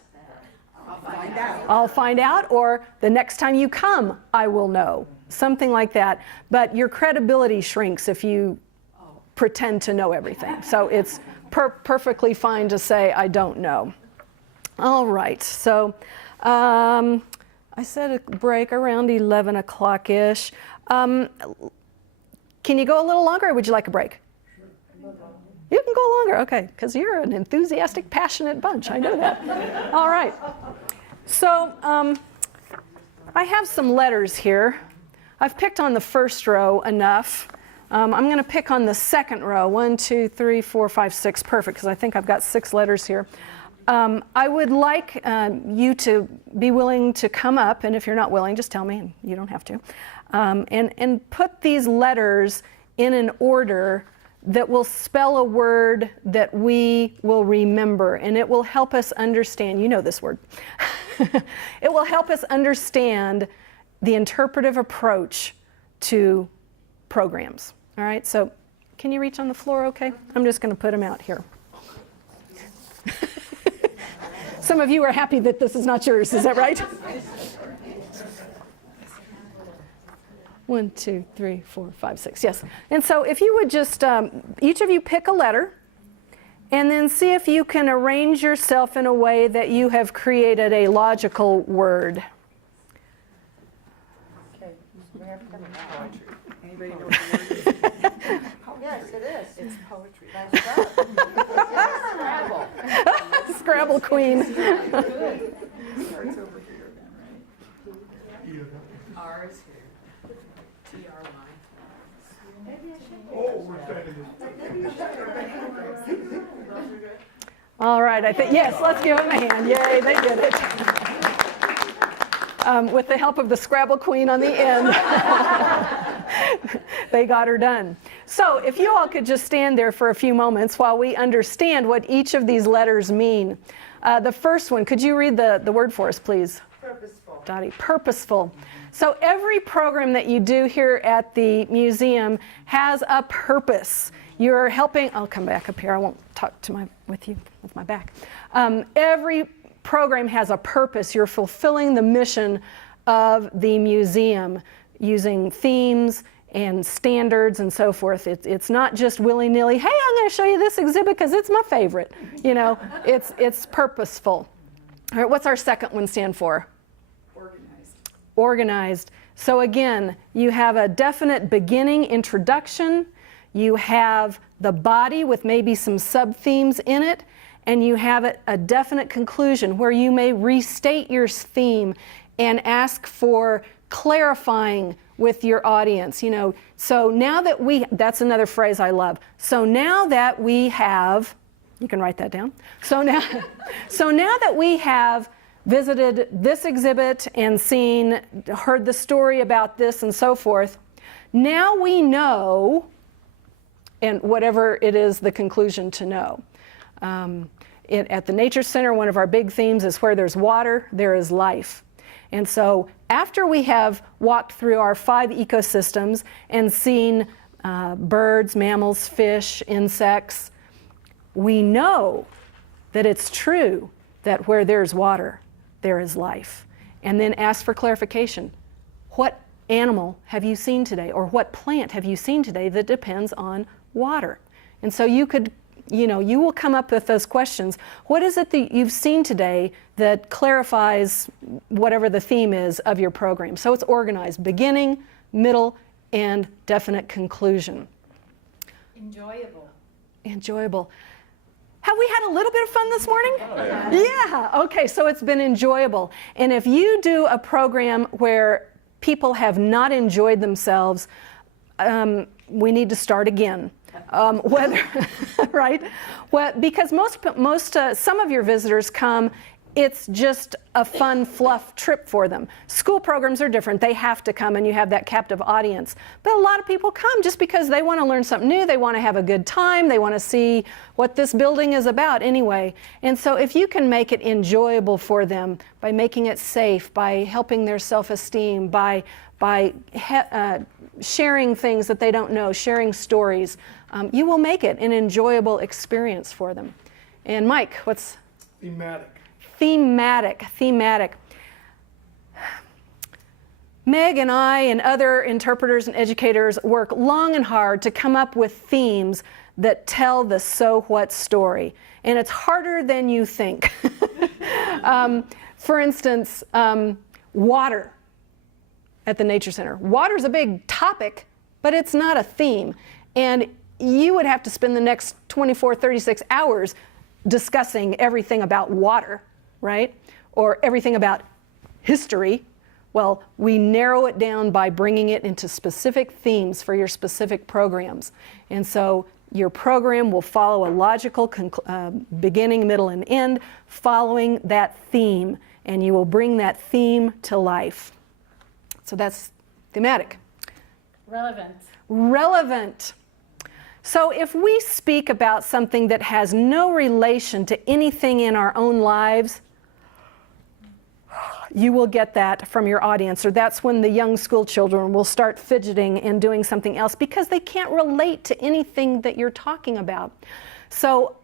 find out. I'll find out, or the next time you come, I will know. Something like that. But your credibility shrinks if you pretend to know everything. So it's perfectly fine to say, I don't know. All right, so I said a break around 11 o'clock-ish. Can you go a little longer, or would you like a break? You can go longer, okay, because you're an enthusiastic, passionate bunch. I know that. All right. So I have some letters here. I've picked on the first row enough. I'm going to pick on the second row. 1, 2, 3, 4, 5, 6. Perfect, because I think I've got 6 letters here. I would like you to be willing to come up, and if you're not willing, just tell me, and you don't have to, and put these letters in an order that will spell a word that we will remember, and it will help us understand, you know this word, it will help us understand the interpretive approach to programs. All right, so can you reach on the floor okay? I'm just going to put them out here. Some of you are happy that this is not yours, is that right? 1, 2, 3, 4, 5, 6, yes. And so if you would just, each of you pick a letter, and then see if you can arrange yourself in a way that you have created a logical word. Okay, we have to have a poetry. Anybody know what the word is? Yes, it is. It's poetry. Nice job. Scrabble. Scrabble queen. Starts over here then, right? R is here. T-R-Y. Oh, we're standing. All right, I think, yes, let's give them a hand. Yay, they did it. With the help of the Scrabble queen on the end, they got her done. So if you all could just stand there for a few moments while we understand what each of these letters mean. The first one, could you read the word for us, please? Purposeful. Dottie, purposeful. So every program that you do here at the museum has a purpose. You're helping, I'll come back up here, I won't talk with you with my back. Every program has a purpose. You're fulfilling the mission of the museum using themes and standards and so forth. It's not just willy-nilly, hey, I'm going to show you this exhibit because it's my favorite. You know, it's purposeful. All right, what's our second one stand for? Organized. Organized. So again, you have a definite beginning, introduction, you have the body with maybe some sub-themes in it, and you have a definite conclusion where you may restate your theme and ask for clarifying with your audience. You know, so now that that's another phrase I love. So now that we have, you can write that down. So now that we have visited this exhibit and heard the story about this and so forth, now we know, and whatever it is the conclusion to know. At the Nature Center, one of our big themes is where there's water, there is life. And so after we have walked through our 5 ecosystems and seen birds, mammals, fish, insects, we know that it's true that where there's water, there is life. And then ask for clarification. What animal have you seen today, or what plant have you seen today that depends on water? And so you will come up with those questions. What is it that you've seen today that clarifies whatever the theme is of your program? So it's organized, beginning, middle, and definite conclusion. Enjoyable. Enjoyable. Have we had a little bit of fun this morning? Yeah, okay, so it's been enjoyable. And if you do a program where people have not enjoyed themselves, we need to start again. Right? Well, because some of your visitors come, it's just a fun fluff trip for them. School programs are different. They have to come and you have that captive audience. But a lot of people come just because they want to learn something new, they want to have a good time, they want to see what this building is about anyway. And so if you can make it enjoyable for them by making it safe, by helping their self-esteem, by sharing things that they don't know, sharing stories, you will make it an enjoyable experience for them. And Mike, what's? Thematic. thematic. Meg and I and other interpreters and educators work long and hard to come up with themes that tell the so what story. And it's harder than you think. For instance, water at the Nature Center. Water's a big topic, but it's not a theme. And you would have to spend the next 24, 36 hours discussing everything about water, right? Or everything about history. Well, we narrow it down by bringing it into specific themes for your specific programs. And so your program will follow a logical beginning, middle, and end following that theme. And you will bring that theme to life. So that's thematic. Relevant. So if we speak about something that has no relation to anything in our own lives, you will get that from your audience, or that's when the young school children will start fidgeting and doing something else because they can't relate to anything that you're talking about. So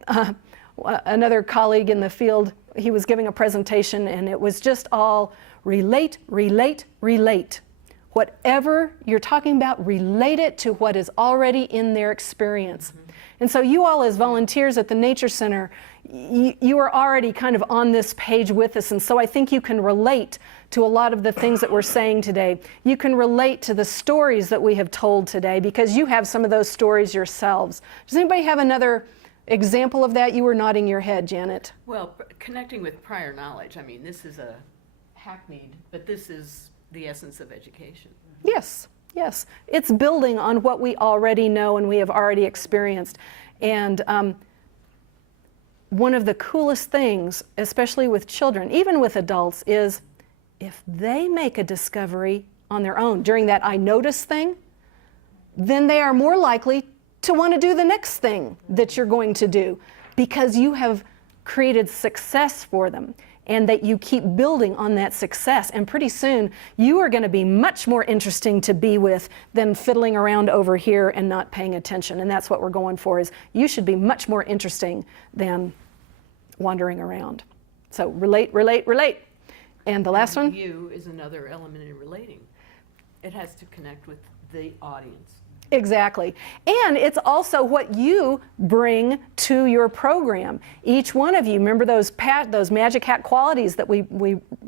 another colleague in the field, he was giving a presentation and it was just all relate. Whatever you're talking about, relate it to what is already in their experience. And so you all as volunteers at the Nature Center, you are already kind of on this page with us, and so I think you can relate to a lot of the things that we're saying today. You can relate to the stories that we have told today because you have some of those stories yourselves. Does anybody have another example of that? You were nodding your head, Janet. Well, connecting with prior knowledge, I mean, this is a hackneyed, but this is the essence of education. Yes. It's building on what we already know and we have already experienced. And one of the coolest things, especially with children, even with adults, is if they make a discovery on their own during that I notice thing, then they are more likely to want to do the next thing that you're going to do because you have created success for them and that you keep building on that success. And pretty soon, you are going to be much more interesting to be with than fiddling around over here and not paying attention. And that's what we're going for, is you should be much more interesting than wandering around. So relate. And the last one? You is another element in relating. It has to connect with the audience. Exactly. And it's also what you bring to your program. Each one of you, remember those magic hat qualities that we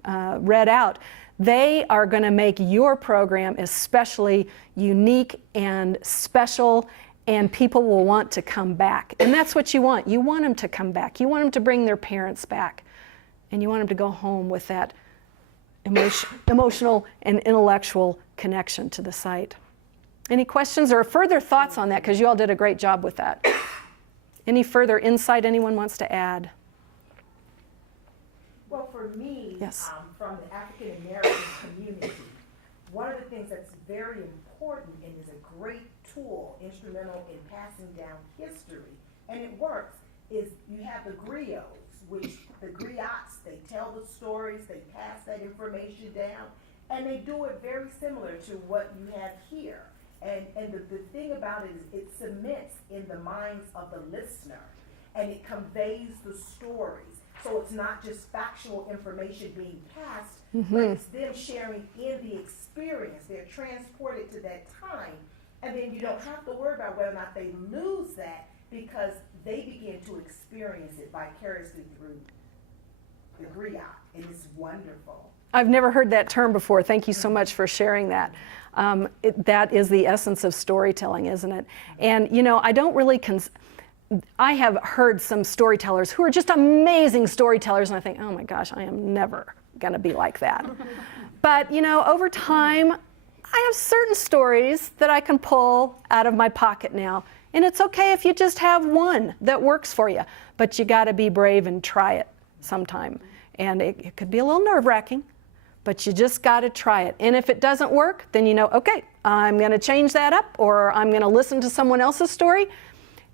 read out, they are going to make your program especially unique and special, and people will want to come back. And that's what you want. You want them to come back. You want them to bring their parents back. And you want them to go home with that emotional and intellectual connection to the site. Any questions or further thoughts on that? Because you all did a great job with that. Any further insight anyone wants to add? Well, for me, Yes. From the African American community, one of the things that's very important and is a great tool, instrumental in passing down history, and it works, is you have the griots, which the griots, they tell the stories, they pass that information down, and they do it very similar to what you have here. And the thing about it is it cements in the minds of the listener, and it conveys the stories. So it's not just factual information being passed, but it's them sharing in the experience. They're transported to that time, and then you don't have to worry about whether or not they lose that because they begin to experience it vicariously through the griot, and it's wonderful. I've never heard that term before. Thank you so much for sharing that. That is the essence of storytelling, isn't it? And, you know, I don't really, I have heard some storytellers who are just amazing storytellers, and I think, oh my gosh, I am never going to be like that. But, you know, over time, I have certain stories that I can pull out of my pocket now. And it's okay if you just have one that works for you, but you got to be brave and try it sometime. And it could be a little nerve-wracking, but you just got to try it. And if it doesn't work, then you know, okay, I'm going to change that up, or I'm going to listen to someone else's story.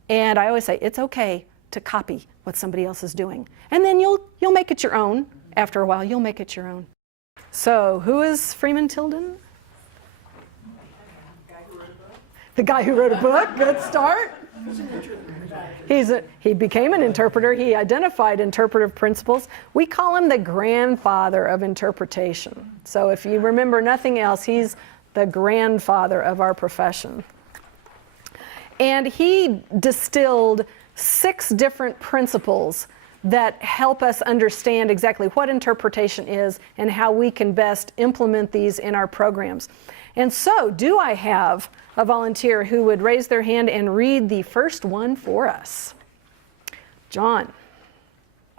And I always say, it's okay to copy what somebody else is doing. And then you'll make it your own. After a while, you'll make it your own. So who is Freeman Tilden? The guy who wrote a book. Good start. He became an interpreter. He identified interpretive principles. We call him the grandfather of interpretation. So if you remember nothing else, he's the grandfather of our profession. And he distilled 6 different principles that help us understand exactly what interpretation is and how we can best implement these in our programs. And so, do I have a volunteer who would raise their hand and read the first one for us? John.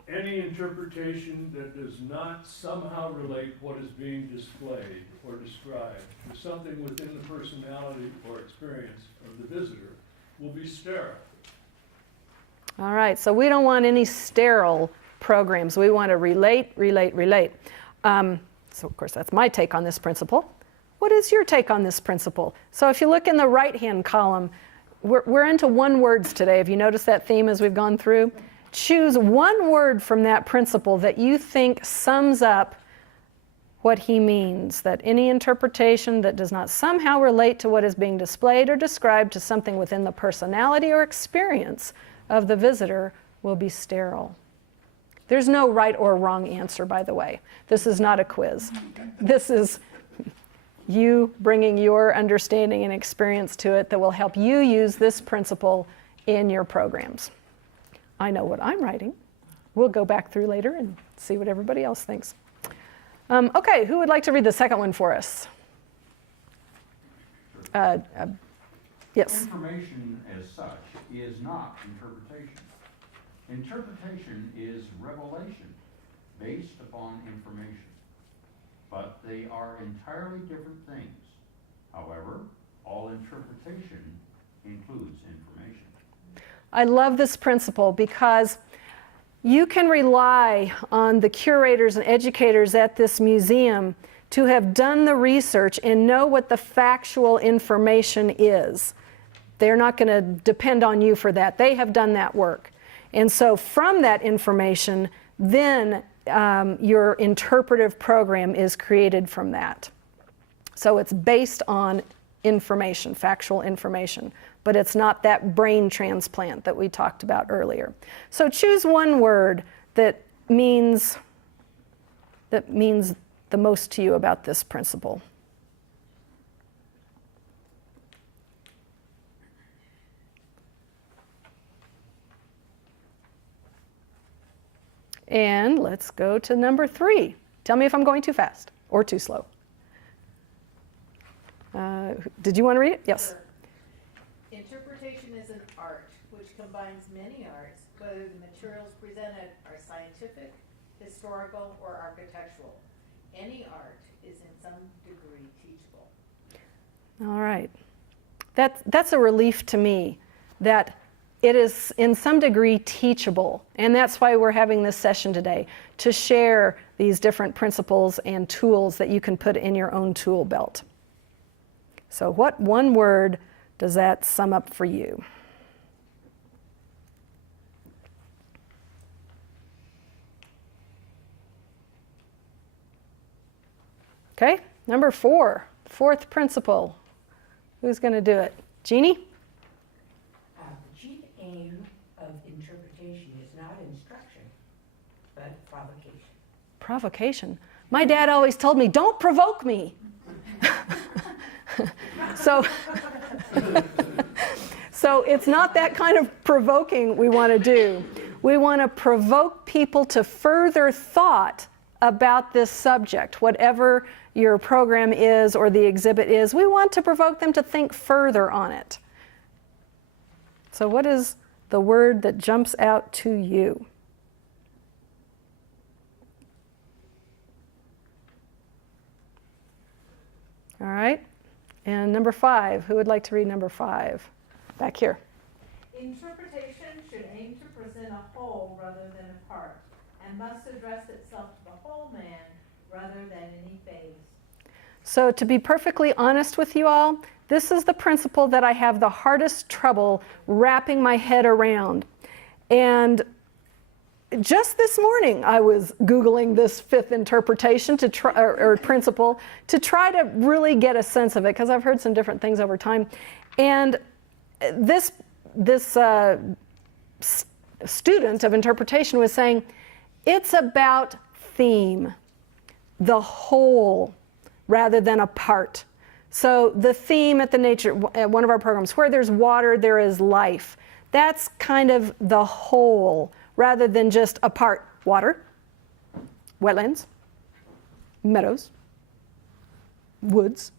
Any interpretation that does not somehow relate what is being displayed or described to something within the personality or experience of the visitor will be sterile. All right, so we don't want any sterile programs. We want to relate. So of course that's my take on this principle. What is your take on this principle? So if you look in the right-hand column, we're into one words today. Have you noticed that theme as we've gone through? Choose one word from that principle that you think sums up what he means, that any interpretation that does not somehow relate to what is being displayed or described to something within the personality or experience of the visitor will be sterile. There's no right or wrong answer, by the way. This is not a quiz. This is you bringing your understanding and experience to it that will help you use this principle in your programs. I know what I'm writing. We'll go back through later and see what everybody else thinks. Okay, who would like to read the second one for us? Yes. Information as such is not interpretation. Interpretation is revelation based upon information. But they are entirely different things. However, all interpretation includes information. I love this principle because you can rely on the curators and educators at this museum to have done the research and know what the factual information is. They're not going to depend on you for that. They have done that work. And so from that information, then your interpretive program is created from that. So it's based on information, factual information, but it's not that brain transplant that we talked about earlier. So choose one word that means the most to you about this principle. And let's go to number 3. Tell me if I'm going too fast or too slow. Did you want to read it? Yes. Sure. Interpretation is an art which combines many arts, whether the materials presented are scientific, historical, or architectural. Any art is in some degree teachable. All right. That's a relief to me that it is in some degree teachable, and that's why we're having this session today, to share these different principles and tools that you can put in your own tool belt. So what one word does that sum up for you? Okay, number 4, fourth principle. Who's going to do it? Jeannie? The chief aim of interpretation is not instruction, but provocation. Provocation. My dad always told me, don't provoke me. So it's not that kind of provoking we want to do. We want to provoke people to further thought about this subject, whatever your program is or the exhibit is. We want to provoke them to think further on it. So what is the word that jumps out to you? All right. And number 5, who would like to read number 5? Back here. Interpretation should aim to present a whole rather than a part, and must address itself to the whole man rather than any phase. So to be perfectly honest with you all, this is the principle that I have the hardest trouble wrapping my head around. And just this morning, I was Googling this 5th interpretation to try, or principle to try to really get a sense of it, because I've heard some different things over time. And this student of interpretation was saying, it's about theme, the whole, rather than a part. So the theme at one of our programs, where there's water, there is life. That's kind of the whole, rather than just a part. Water, wetlands, meadows, woods.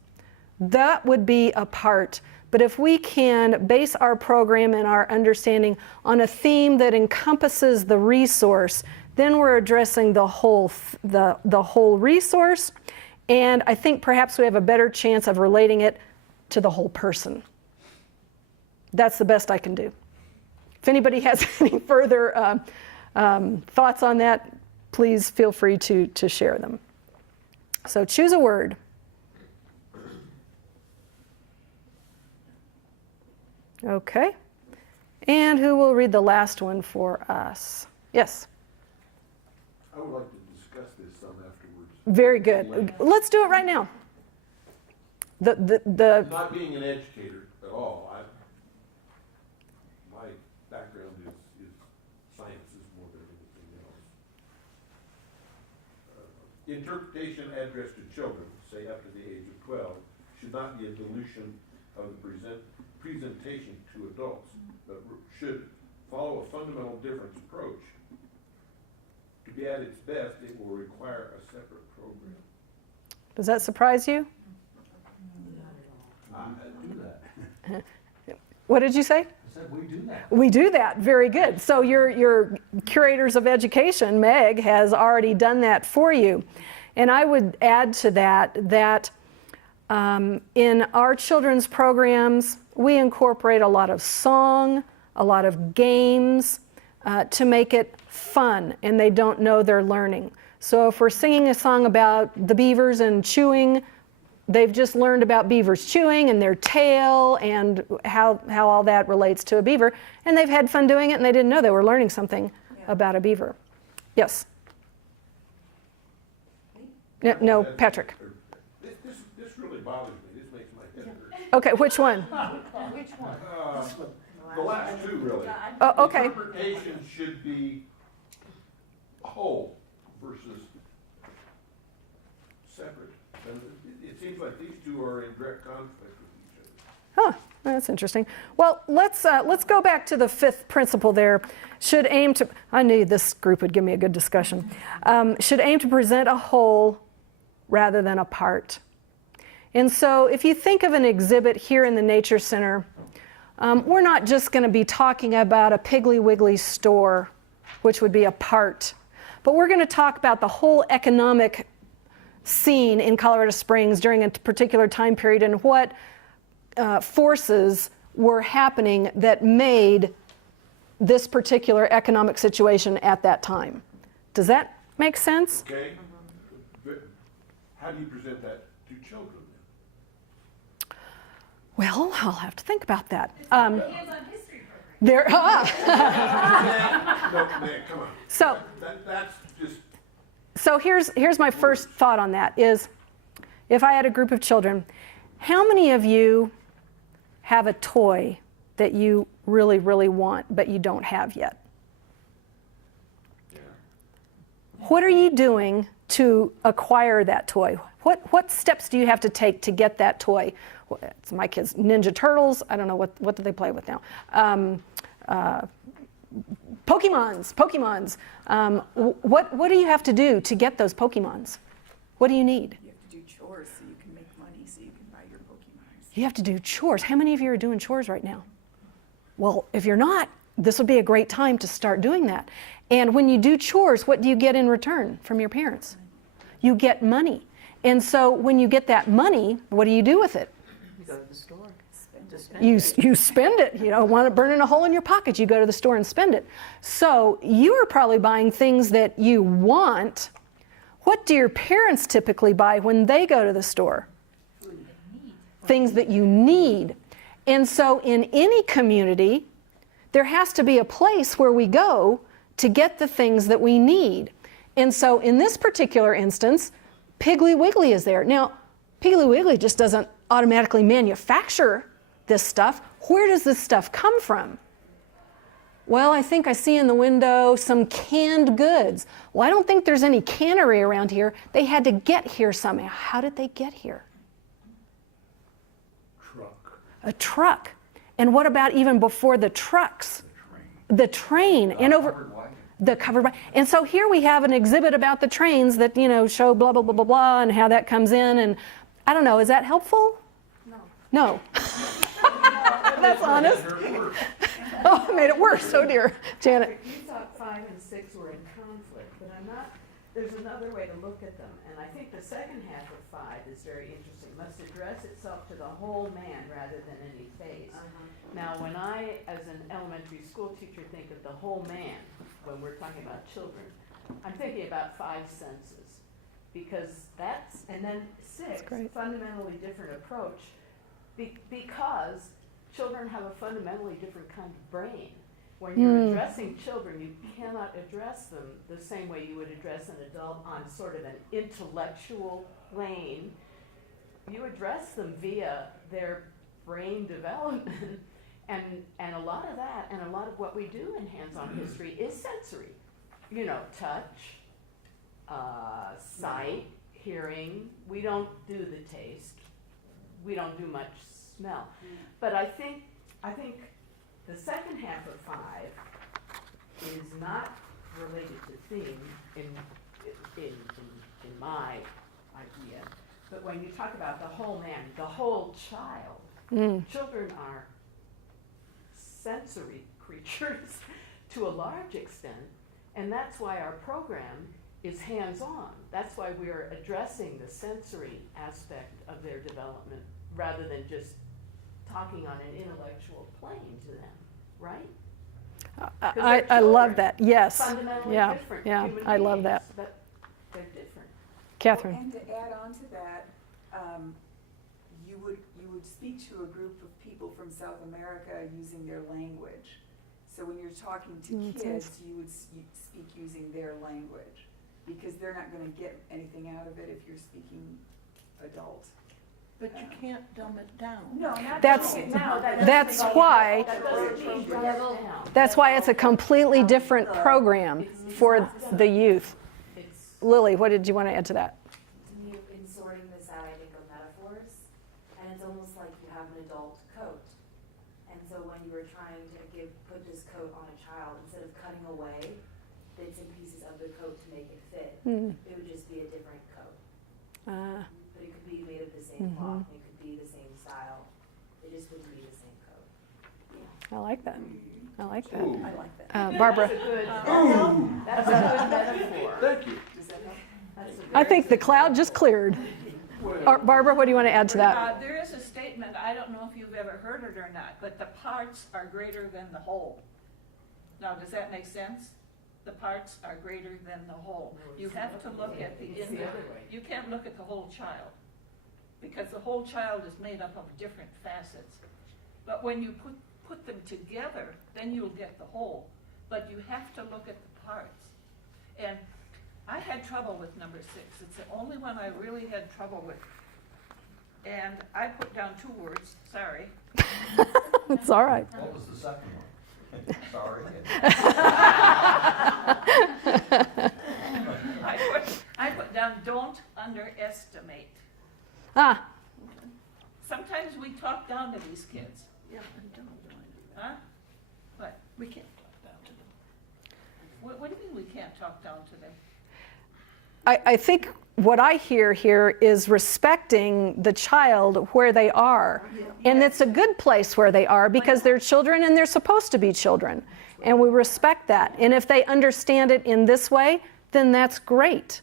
That would be a part. But if we can base our program and our understanding on a theme that encompasses the resource, then we're addressing the whole resource, and I think perhaps we have a better chance of relating it to the whole person. That's the best I can do. If anybody has any further thoughts on that, please feel free to share them. So choose a word. Okay. And who will read the last one for us? Yes. I would like to discuss this some afterwards. Very good. Let's do it right now. Not being an educator at all, my background is sciences more than anything else. Interpretation addressed to children, say up to the age of 12, should not be a dilution of the presentation to adults, but should follow a fundamental difference approach. To be at its best, it will require a separate program. Does that surprise you? I do that. What did you say? I said we do that. We do that. Very good. So your curators of education, Meg, has already done that for you. And I would add to that in our children's programs, we incorporate a lot of song, a lot of games to make it fun, and they don't know they're learning. So if we're singing a song about the beavers and chewing, they've just learned about beavers chewing and their tail and how all that relates to a beaver, and they've had fun doing it, and they didn't know they were learning something about a beaver. Yes? No, Patrick. This really bothers me. This makes my head hurt. Okay, which one? Which one? The last two, really. Oh, okay. Interpretation should be whole versus separate. And it seems like these two are in direct conflict with each other. Huh, that's interesting. Well, let's go back to the fifth principle there. Should aim to, I knew this group would give me a good discussion. Should aim to present a whole rather than a part. And so if you think of an exhibit here in the Nature Center, we're not just going to be talking about a Piggly Wiggly store, which would be a part, but we're going to talk about the whole economic scene in Colorado Springs during a particular time period and what forces were happening that made this particular economic situation at that time. Does that make sense? Okay. But how do you present that to children then? Well, I'll have to think about that. Hands-on history program. No, man, come on. So That's just. So here's my first thought on that is, if I had a group of children, how many of you have a toy that you really, really want but you don't have yet? Yeah. What are you doing to acquire that toy? What steps do you have to take to get that toy? It's my kids, Ninja Turtles. I don't know what do they play with now. Pokemons. What do you have to do to get those Pokemons? What do you need? You have to do chores so you can make money so you can buy your Pokemons. You have to do chores. How many of you are doing chores right now? Well, if you're not, this would be a great time to start doing that. And when you do chores, what do you get in return from your parents? You get money. And so when you get that money, what do you do with it? You go to the store. You spend it. You don't want it burning a hole in your pocket. You go to the store and spend it. So you are probably buying things that you want. What do your parents typically buy when they go to the store? Things that you need. And so in any community, there has to be a place where we go to get the things that we need. And so in this particular instance, Piggly Wiggly is there. Now, Piggly Wiggly just doesn't automatically manufacture this stuff. Where does this stuff come from? Well, I think I see in the window some canned goods. Well, I don't think there's any cannery around here. They had to get here somehow. How did they get here? Truck. A truck. And what about even before the trucks? The train. And over the covered wagon. And so here we have an exhibit about the trains that, show blah, blah, blah, blah, blah, and how that comes in. And I don't know, is that helpful? No. That's honest. Oh, it made it worse. Oh dear. Janet. You thought 5 and 6 were in conflict, but I'm not. There's another way to look at them, and I think the second half of 5 is very interesting. Must address itself to the whole man rather than any phase. Now, when I, as an elementary school teacher, think of the whole man, when we're talking about children, I'm thinking about 5 senses, because that's, and then 6, fundamentally different approach, because children have a fundamentally different kind of brain. When you're addressing children, you cannot address them the same way you would address an adult on sort of an intellectual plane. You address them via their brain development, and a lot of that, and a lot of what we do in hands-on history is sensory. Touch, sight, hearing. We don't do the taste. We don't do much smell. But I think the second half of 5 is not related to theme in my idea. But when you talk about the whole man, the whole child, children are sensory creatures to a large extent, and that's why our program is hands-on. That's why we're addressing the sensory aspect of their development rather than just talking on an intellectual plane to them, right? I love that. Yes. Fundamentally different. Yeah, human I love beings, that. But they're different. Catherine. And to add on to that, you would speak to a group of people from South America using their language. So when you're talking to kids, you would speak using their language, because they're not going to get anything out of it if you're speaking adult. But you can't dumb it down. No, not That's- dumbing it down. That that's doesn't mean- why- that doesn't mean dumb it down. That's why it's a completely different program for the youth. Lily, what did you want to add to that? To me, in sorting this out, I think of metaphors, and it's almost like you have an adult coat. And so when you were trying to put this coat on a child, instead of cutting away bits and pieces of the coat to make it fit, it would just be a different coat. But it could be made of the same cloth, and it could be the same style. It just wouldn't be the same coat. I like that. I like that. I like that. Barbara. That's a good metaphor. Thank you. Does that help? That's a I very think the cloud just cleared. Barbara, what do you want to add to that? There is a statement, I don't know if you've ever heard it or not, but the parts are greater than the whole. Now, does that make sense? The parts are greater than the whole. You have to look at the you can't look at the whole child, because the whole child is made up of different facets. But when you put them together, then you'll get the whole. But you have to look at the parts. And I had trouble with number 6. It's the only one I really had trouble with. And I put down 2 words, sorry. It's all right. What was the second one? Sorry. I put down don't underestimate. Sometimes we talk down to these kids. Yeah, I don't. Huh? What? We can't talk down to them. What do you mean we can't talk down to them? I think what I hear here is respecting the child where they are. And it's a good place where they are because they're children and they're supposed to be children. And we respect that. And if they understand it in this way, then that's great.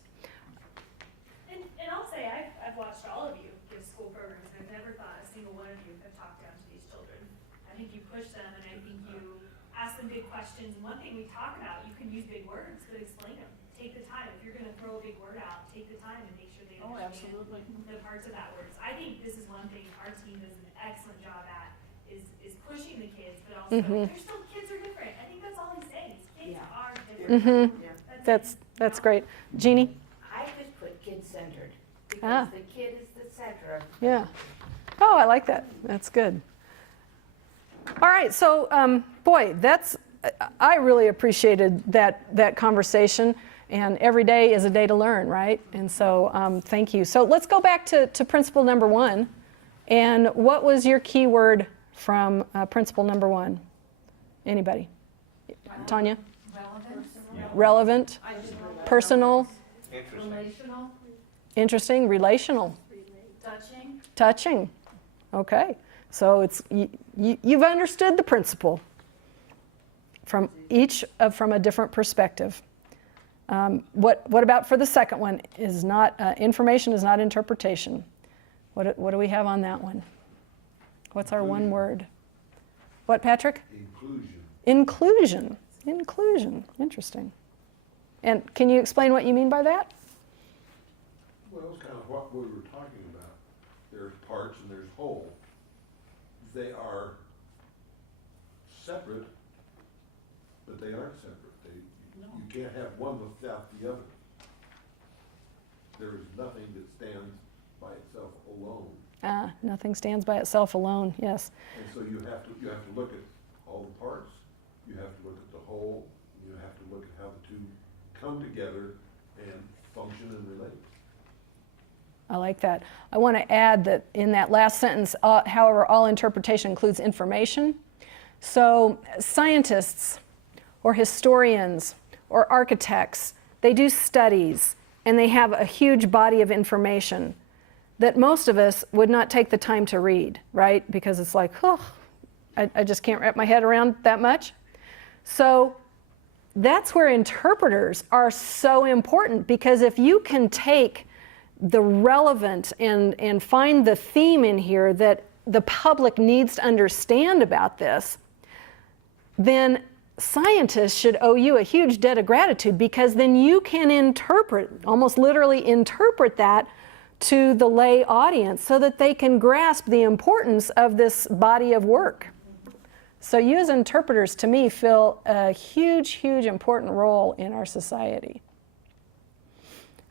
And I'll say, I've watched all of you give school programs, and I've never thought a single one of you have talked down to these children. I think you push them, and I think you ask them big questions. And one thing we talk about, you can use big words, but explain them. Take the time. If you're going to throw a big word out, take the time and make sure they understand the parts of that word. So I think this is one thing our team does an excellent job at, is pushing the kids, but also they're still, kids are different. I think that's all he's saying. Kids are different. That's great. Jeannie? I just put kid-centered, because the kid is the center of. Yeah. Oh, I like that. That's good. All right, so boy, I really appreciated that conversation, and every day is a day to learn, right? And so thank you. So let's go back to principle number 1. And what was your key word from principle number 1? Anybody? Tanya? Relevant. Personal. Relational, Interesting. Relational. Touching. Okay. So you've understood the principle from from a different perspective. What about for the second one? Is not information is not interpretation. What do we have on that one? What's our one word? What, Patrick? Inclusion. Inclusion. Interesting. And can you explain what you mean by that? Well, it's kind of what we were talking about. There's parts and there's whole. They are separate, but they aren't separate. You can't have one without the other. There is nothing that stands by itself alone. Nothing stands by itself alone, yes. And so you have to look at all the parts. You have to look at the whole. You have to look at how the two come together and function and relate. I like that. I want to add that in that last sentence, however, all interpretation includes information. So scientists or historians or architects, they do studies and they have a huge body of information that most of us would not take the time to read, right? Because it's like, oh, I just can't wrap my head around that much. So that's where interpreters are so important, because if you can take the relevant and find the theme in here that the public needs to understand about this, then scientists should owe you a huge debt of gratitude, because then you can interpret, almost literally interpret that to the lay audience so that they can grasp the importance of this body of work. So you as interpreters, to me, fill a huge, huge important role in our society.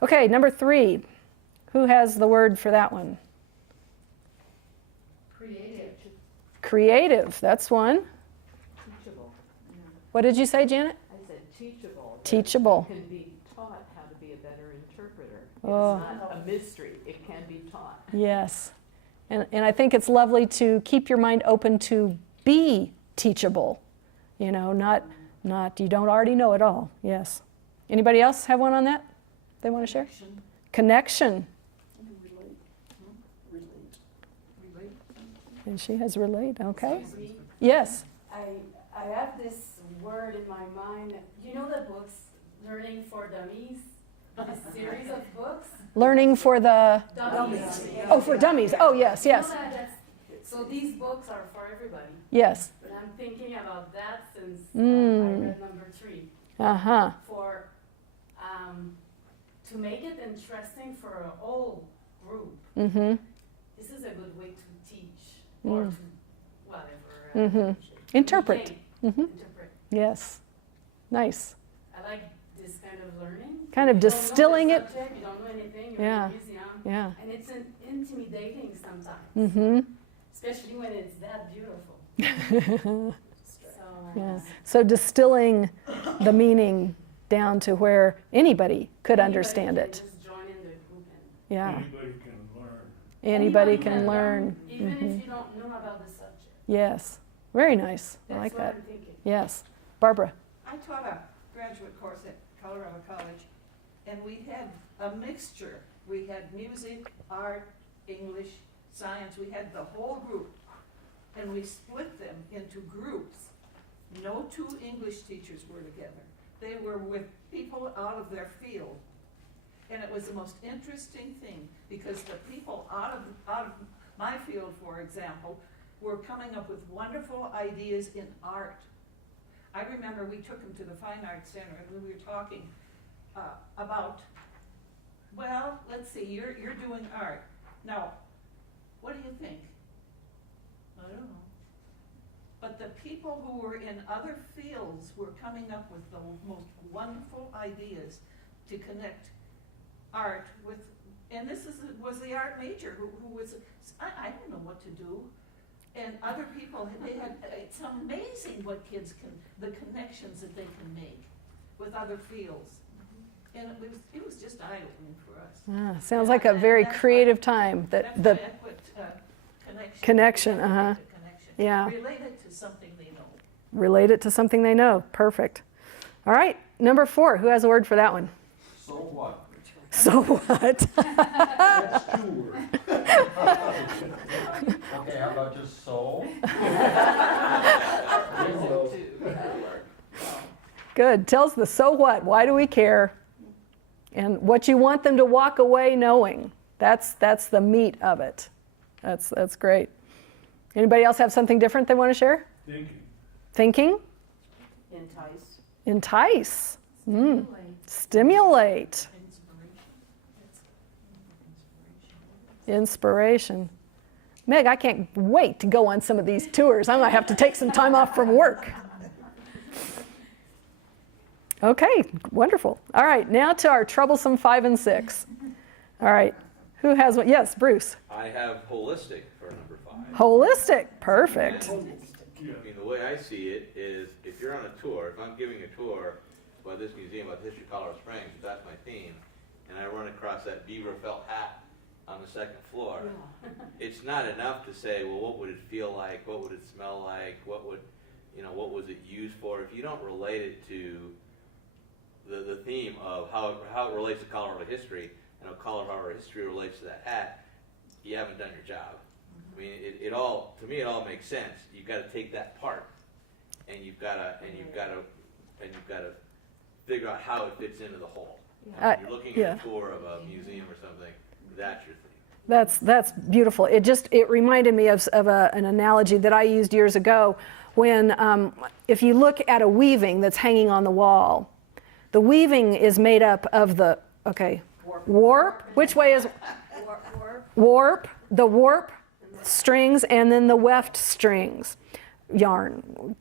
Okay, number 3. Who has the word for that one? Creative, that's one. Teachable. What did you say, Janet? I said teachable. Teachable. It can be taught how to be a better interpreter. Oh. It's not a mystery. It can be taught. Yes. And I think it's lovely to keep your mind open to be teachable. You know, not you don't already know it all. Yes. Anybody else have one on that they want to share? Connection. And she has relate, okay. Yes. I have this word in my mind. You know the books, Learning for Dummies? This series of books? Learning for the... Dummies. Oh, for dummies. Oh, yes, yes. You know so these books are for everybody. Yes. But I'm thinking about that since I read number 3. Uh-huh. For, to make it interesting for a whole group, this is a good way to teach or to whatever. Interpret. Interpret. Yes. Nice. I like this kind of learning. Kind of distilling it. You don't know anything, you're Yeah. museum. Yeah. And it's intimidating sometimes. Especially when it's that beautiful. Yeah. So distilling the meaning down to where anybody could understand it. Just join in the group Yeah. Anybody can learn. Anybody can learn. even if you don't know about the subject. Yes. Very nice. I That's like what that. I'm thinking. Yes. Barbara. I taught a graduate course at Colorado College, and we had a mixture. We had music, art, English, science. We had the whole group, and we split them into groups. No 2 English teachers were together. They were with people out of their field. And it was the most interesting thing, because the people out of my field, for example, were coming up with wonderful ideas in art. I remember we took them to the Fine Arts Center, and we were talking about, well, let's see, you're doing art. Now, what do you think? I don't know. But the people who were in other fields were coming up with the most wonderful ideas to connect art with, and this was the art major who was, I don't know what to do. And other people, they had, it's amazing what kids can, the connections that they can make with other fields. And it was just eye-opening for us. Ah, sounds like a very creative time. That's The why I put connection, Connection. Yeah. Relate it to something they know. relate it to something they know. Perfect. All right, number 4. Who has a word for that one? So what? So what? That's 2 words. Okay, how about just so? Good. Tells the so what. Why do we care? And what you want them to walk away knowing. That's the meat of it. That's great. Anybody else have something different they want to share? Thinking. Thinking? Entice. Entice. Stimulate. Inspiration. Meg, I can't wait to go on some of these tours. I might have to take some time off from work. Okay, wonderful. All right, now to our troublesome 5 and 6. All right, who has one? Yes, Bruce. I have holistic for number 5. Holistic, perfect. I mean, the way I see it is, if you're on a tour, if I'm giving a tour by this museum, about the history of Colorado Springs, if that's my theme, and I run across that beaver felt hat on the 2nd floor, it's not enough to say, well, what would it feel like? What would it smell like? What was it used for? If you don't relate it to the theme of how it relates to Colorado history and how Colorado history relates to that hat, you haven't done your job. I mean, to me, it all makes sense. You've got to take that part, and you've got to figure out how it fits into the whole. If you're looking at a tour of a museum or something, that's your thing. That's beautiful. It reminded me of an analogy that I used years ago when if you look at a weaving that's hanging on the wall, the weaving is made up of the warp. Which way is warp? The warp strings and then the weft strings, yarn,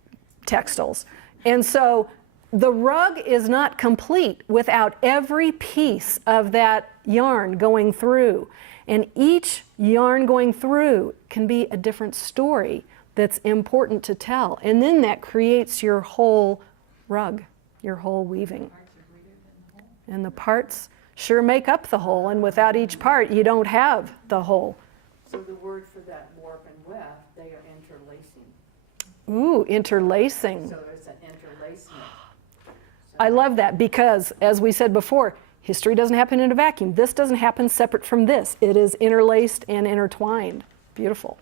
textiles. And so the rug is not complete without every piece of that yarn going through. And each yarn going through can be a different story that's important to tell. And then that creates your whole rug, your whole weaving. And the parts sure make up the whole, and without each part, you don't have the whole. So the word for that warp and weft, they are interlacing. Ooh, interlacing. So there's an interlacement. I love that because, as we said before, history doesn't happen in a vacuum. This doesn't happen separate from this. It is interlaced and intertwined. Beautiful.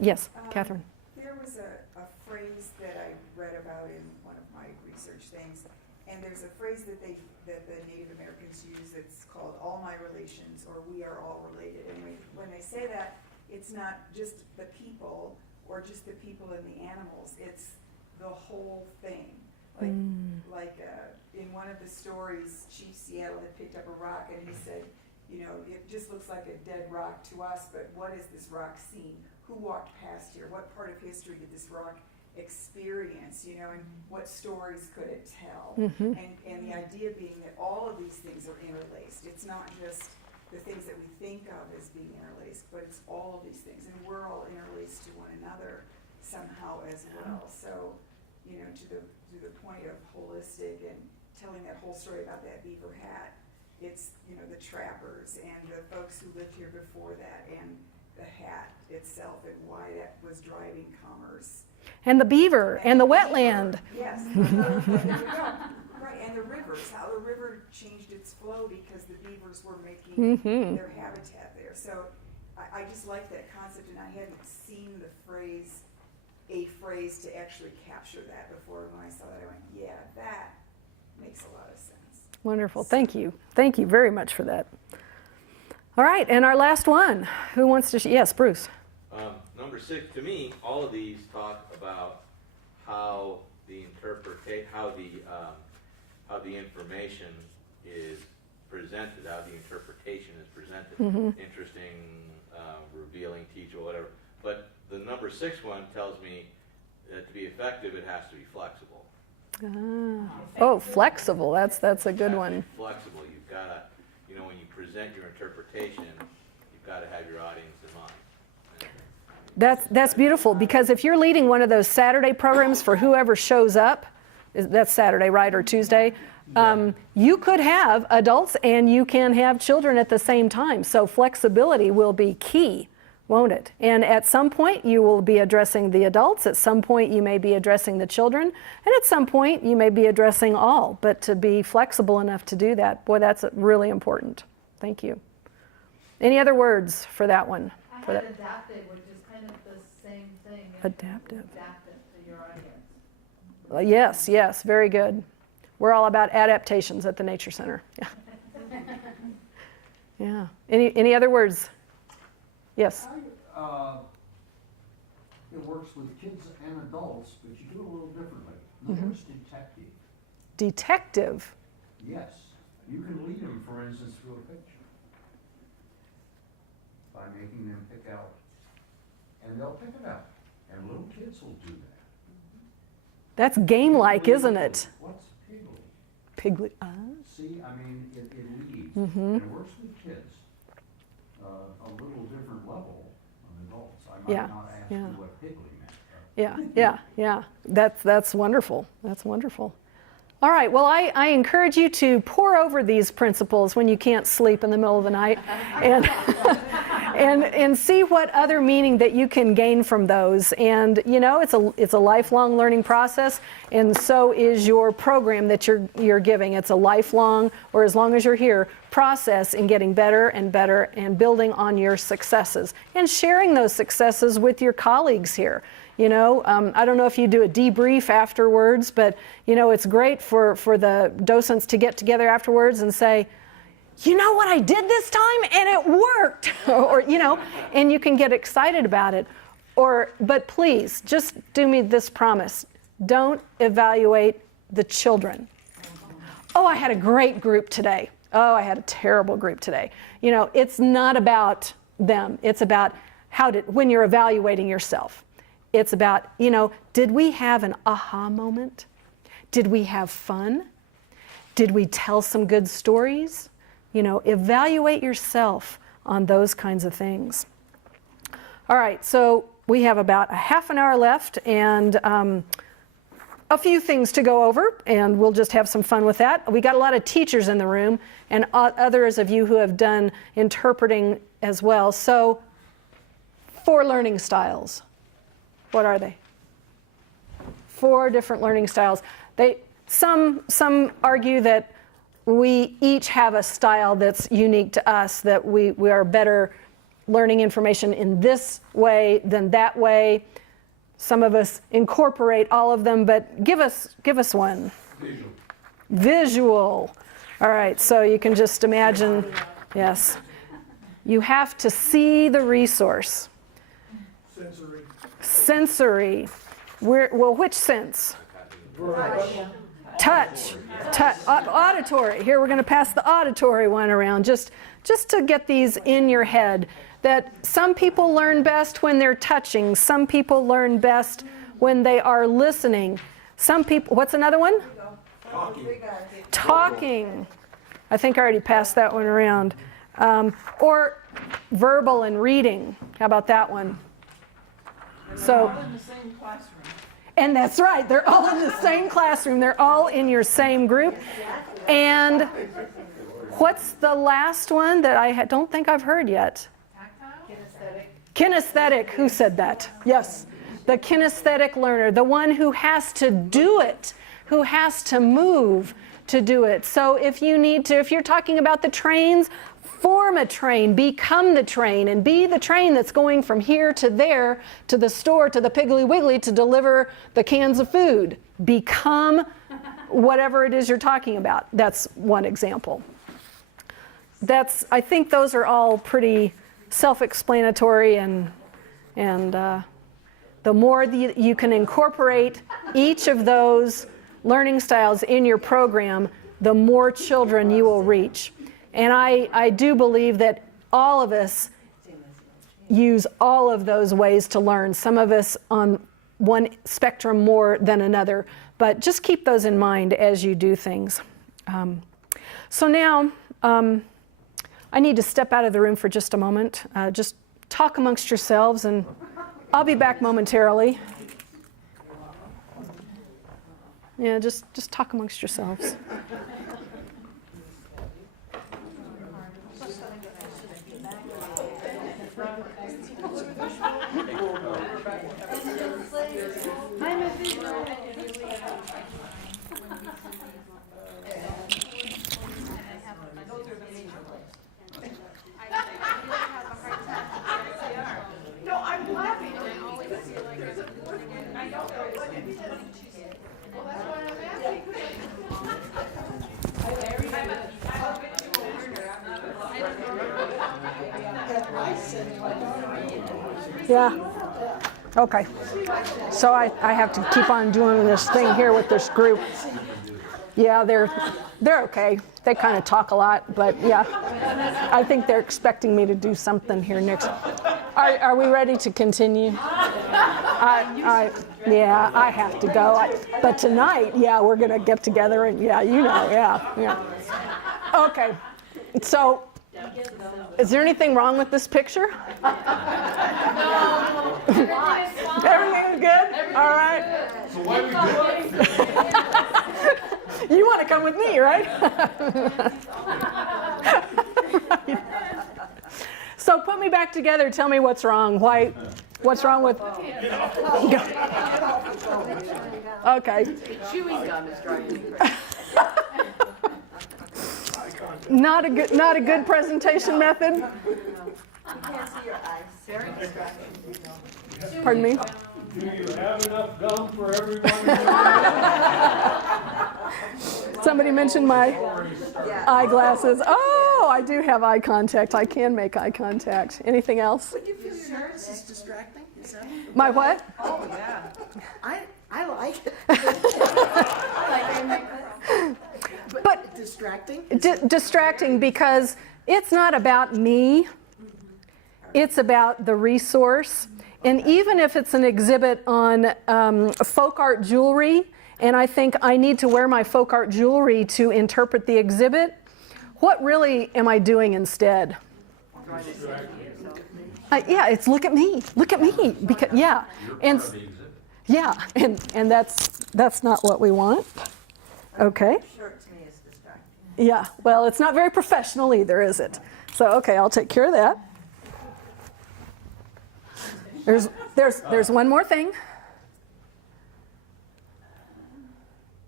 Yes, Catherine. There was a phrase that I read about in one of my research things, and there's a phrase that the Native Americans use that's called all my relations, or we are all related. And when they say that, it's not just the people or just the people and the animals, it's the whole thing. Like in one of the stories, Chief Seattle had picked up a rock and he said, it just looks like a dead rock to us, but what has this rock seen? Who walked past here? What part of history did this rock experience, and what stories could it tell? And the idea being that all of these things are interlaced. It's not just the things that we think of as being interlaced, but it's all of these things, and we're all interlaced to one another somehow as well. So, to the point of holistic and telling that whole story about that beaver hat, it's, the trappers and the folks who lived here before that, and the hat itself and why that was driving commerce. And the beaver and the wetland. Yes. Right, and the rivers, how the river changed its flow because the beavers were making their habitat there. So I just like that concept, and I hadn't seen a phrase to actually capture that before. When I saw that, I went, yeah, that makes a lot of sense. Wonderful. Thank you. Thank you very much for that. All right, and our last one. Who wants to? Yes, Bruce. Number 6, to me, all of these talk about how the information is presented, how the interpretation is presented. Interesting, revealing, teach, or whatever. But the number 6 one tells me that to be effective, it has to be flexible. Flexible. That's a good one. Flexible. You've got to, when you present your interpretation, you've got to have your audience in mind. That's beautiful, because if you're leading one of those Saturday programs for whoever shows up, that's Saturday, right, or Tuesday, you could have adults and you can have children at the same time. So flexibility will be key, won't it? And at some point you will be addressing the adults, at some point you may be addressing the children, and at some point you may be addressing all. But to be flexible enough to do that, boy, that's really important. Thank you. Any other words for that one? I had adaptive, which is kind of the same thing. Adaptive. Adapt it to your audience. Yes, yes, very good. We're all about adaptations at the Nature Center. Yeah. Yeah. Any other words? Yes. It works with kids and adults, but you do it a little differently. Notice detective. Detective. Yes. You can lead them, for instance, through a picture by making them pick out, and they'll pick it out. And little kids will do that. That's game-like, isn't it? What's piglet? Piglet. See, I mean, it leads. Mm-hmm. And it works with kids. A little different level than adults. I might not ask you what piglet meant. Yeah. That's wonderful. That's wonderful. All right, well, I encourage you to pore over these principles when you can't sleep in the middle of the night and, and see what other meaning that you can gain from those. And, you know, it's a lifelong learning process, and so is your program that you're giving. It's a lifelong, or as long as you're here, process in getting better and better and building on your successes and sharing those successes with your colleagues here. You know, I don't know if you do a debrief afterwards, but, you know, it's great for the docents to get together afterwards and say, you know what I did this time and it worked, or, you know, and you can get excited about it. But please, just do me this promise. Don't evaluate the children. Oh, I had a great group today. Oh, I had a terrible group today. You know, it's not about them. It's about when you're evaluating yourself. It's about, you know, did we have an aha moment? Did we have fun? Did we tell some good stories? You know, evaluate yourself on those kinds of things. All right, so we have about a half an hour left and a few things to go over, and we'll just have some fun with that. We got a lot of teachers in the room and others of you who have done interpreting as well. So, 4 learning styles. What are they? 4 different learning styles. Some argue that we each have a style that's unique to us, that we are better learning information in this way than that way. Some of us incorporate all of them, but give us one. Visual. All right, so you can just imagine, yes. You have to see the resource. Sensory. Well, which sense? Touch. Auditory. Here we're going to pass the auditory one around, just to get these in your head. That some people learn best when they're touching. Some people learn best when they are listening. Some people. What's another one? Talking. I think I already passed that one around. Or verbal and reading. How about that one? They're all in the same classroom. And that's right, they're all in the same classroom. They're all in your same group. And what's the last one that I don't think I've heard yet? Kinesthetic. Who said that? Yes. The kinesthetic learner, the one who has to do it, who has to move to do it. So if you're talking about the trains, form a train, become the train, and be the train that's going from here to there, to the store, to the Piggly Wiggly to deliver the cans of food. Become whatever it is you're talking about. That's one example. I think those are all pretty self-explanatory, and the more you can incorporate each of those learning styles in your program, the more children you will reach. And I do believe that all of us use all of those ways to learn. Some of us on one spectrum more than another. But just keep those in mind as you do things. So now, I need to step out of the room for just a moment. Just talk amongst yourselves and I'll be back momentarily. Yeah, just talk amongst yourselves. No, I'm laughing. I know. Well, that's why I'm asking. Yeah. Okay. So I have to keep on doing this thing here with this group. Yeah, they're okay. They kind of talk a lot, but yeah, I think they're expecting me to do something here next. Are we ready to continue? Yeah, I have to go. But tonight, yeah, we're gonna get together and yeah, yeah. Okay. So, is there anything wrong with this picture? Everything's good? All right. So why we do it? You want to come with me, right? So put me back together. Tell me what's wrong. What's wrong with? Okay. Chewing gum is driving me crazy. Not a good presentation method. You can't see your eyes. Very distracting. Pardon me. Do you have enough gum for everyone? Somebody mentioned my eyeglasses. Oh, I do have eye contact. I can make eye contact. Anything else? Would you feel your nerves is distracting? Is that? My what? Oh, yeah. I like it. But distracting? Distracting because it's not about me. It's about the resource. And even if it's an exhibit on folk art jewelry, and I think I need to wear my folk art jewelry to interpret the exhibit, what really am I doing instead? Yeah, it's look at me, because yeah, and yeah, and that's not what we want. Okay. Shirt to me is distracting. Yeah, well, it's not very professional either, is it? So okay, I'll take care of that. There's one more thing.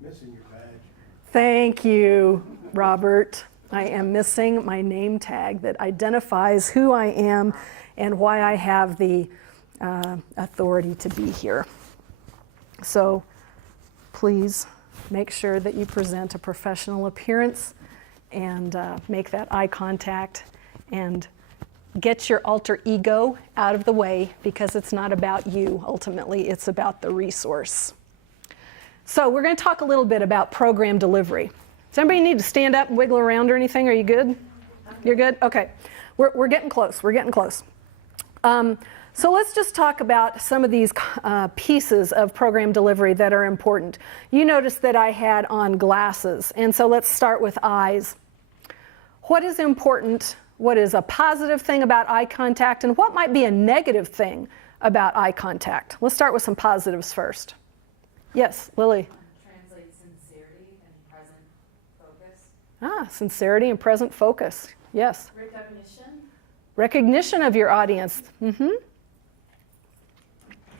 Missing your badge. Thank you, Robert. I am missing my name tag that identifies who I am and why I have the authority to be here. So please make sure that you present a professional appearance and make that eye contact and get your alter ego out of the way because it's not about you ultimately, it's about the resource. So we're going to talk a little bit about program delivery. Does anybody need to stand up and wiggle around or anything? Are you good? You're good? Okay. We're getting close. We're getting close. So let's just talk about some of these pieces of program delivery that are important. You noticed that I had on glasses, and so let's start with eyes. What is important? What is a positive thing about eye contact, and what might be a negative thing about eye contact? Let's start with some positives first. Yes, Lily. Translate sincerity and present focus. Sincerity and present focus. Yes. Recognition. Recognition of your audience. Mm-hmm.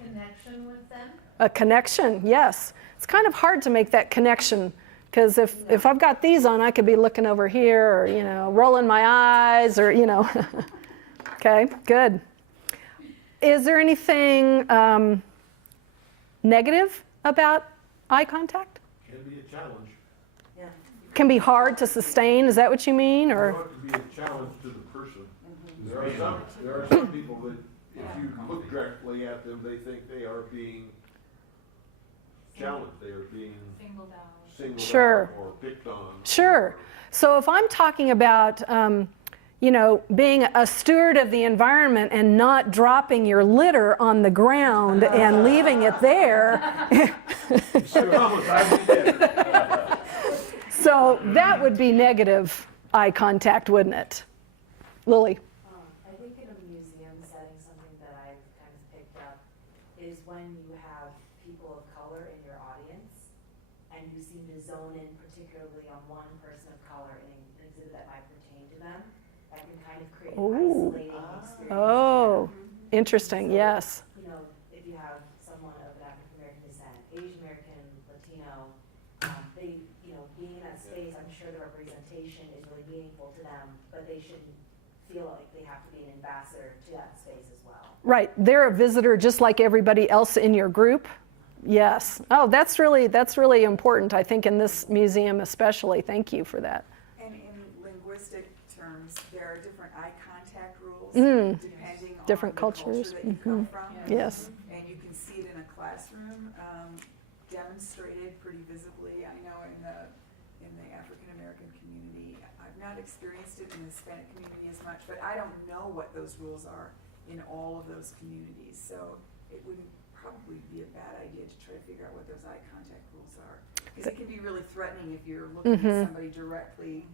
Connection with them. A connection, yes. It's kind of hard to make that connection because if I've got these on, I could be looking over here or, rolling my eyes or, Okay, good. Is there anything negative about eye contact? Can be a challenge. Yeah. Can be hard to sustain, is that what you mean? It Or ought to be a challenge to the person. There are some people that if you look directly at them, they think they are being challenged, they are being Singled out. Sure. out or picked on. Sure. So if I'm talking about, being a steward of the environment and not dropping your litter on the ground and leaving it there. So that would be negative eye contact, wouldn't it? Lily? I think in a museum setting, something that I've kind of picked up them, that can kind of create Ooh. an isolating experience. Oh, interesting, So, yes. You know, if you have someone of an African American descent, Asian American, Latino, they, you know, being in that space, I'm sure the representation is really meaningful to them, but they shouldn't feel like they have to be an ambassador to that space as well. Right, they're a visitor just like everybody else in your group. Yes. Oh, that's really important, I think, in this museum especially. Thank you for that. And in linguistic terms, there are different eye contact rules depending Different on cultures. the culture that you come from. Yes. And you can see it in a classroom demonstrated pretty visibly. I know in the African American community, I've not experienced it in the Hispanic community as much, but I don't know what those rules are in all of those communities. So it wouldn't probably be a bad idea to try to figure out what those eye contact rules are. Because it can be really threatening if you're looking at somebody directly,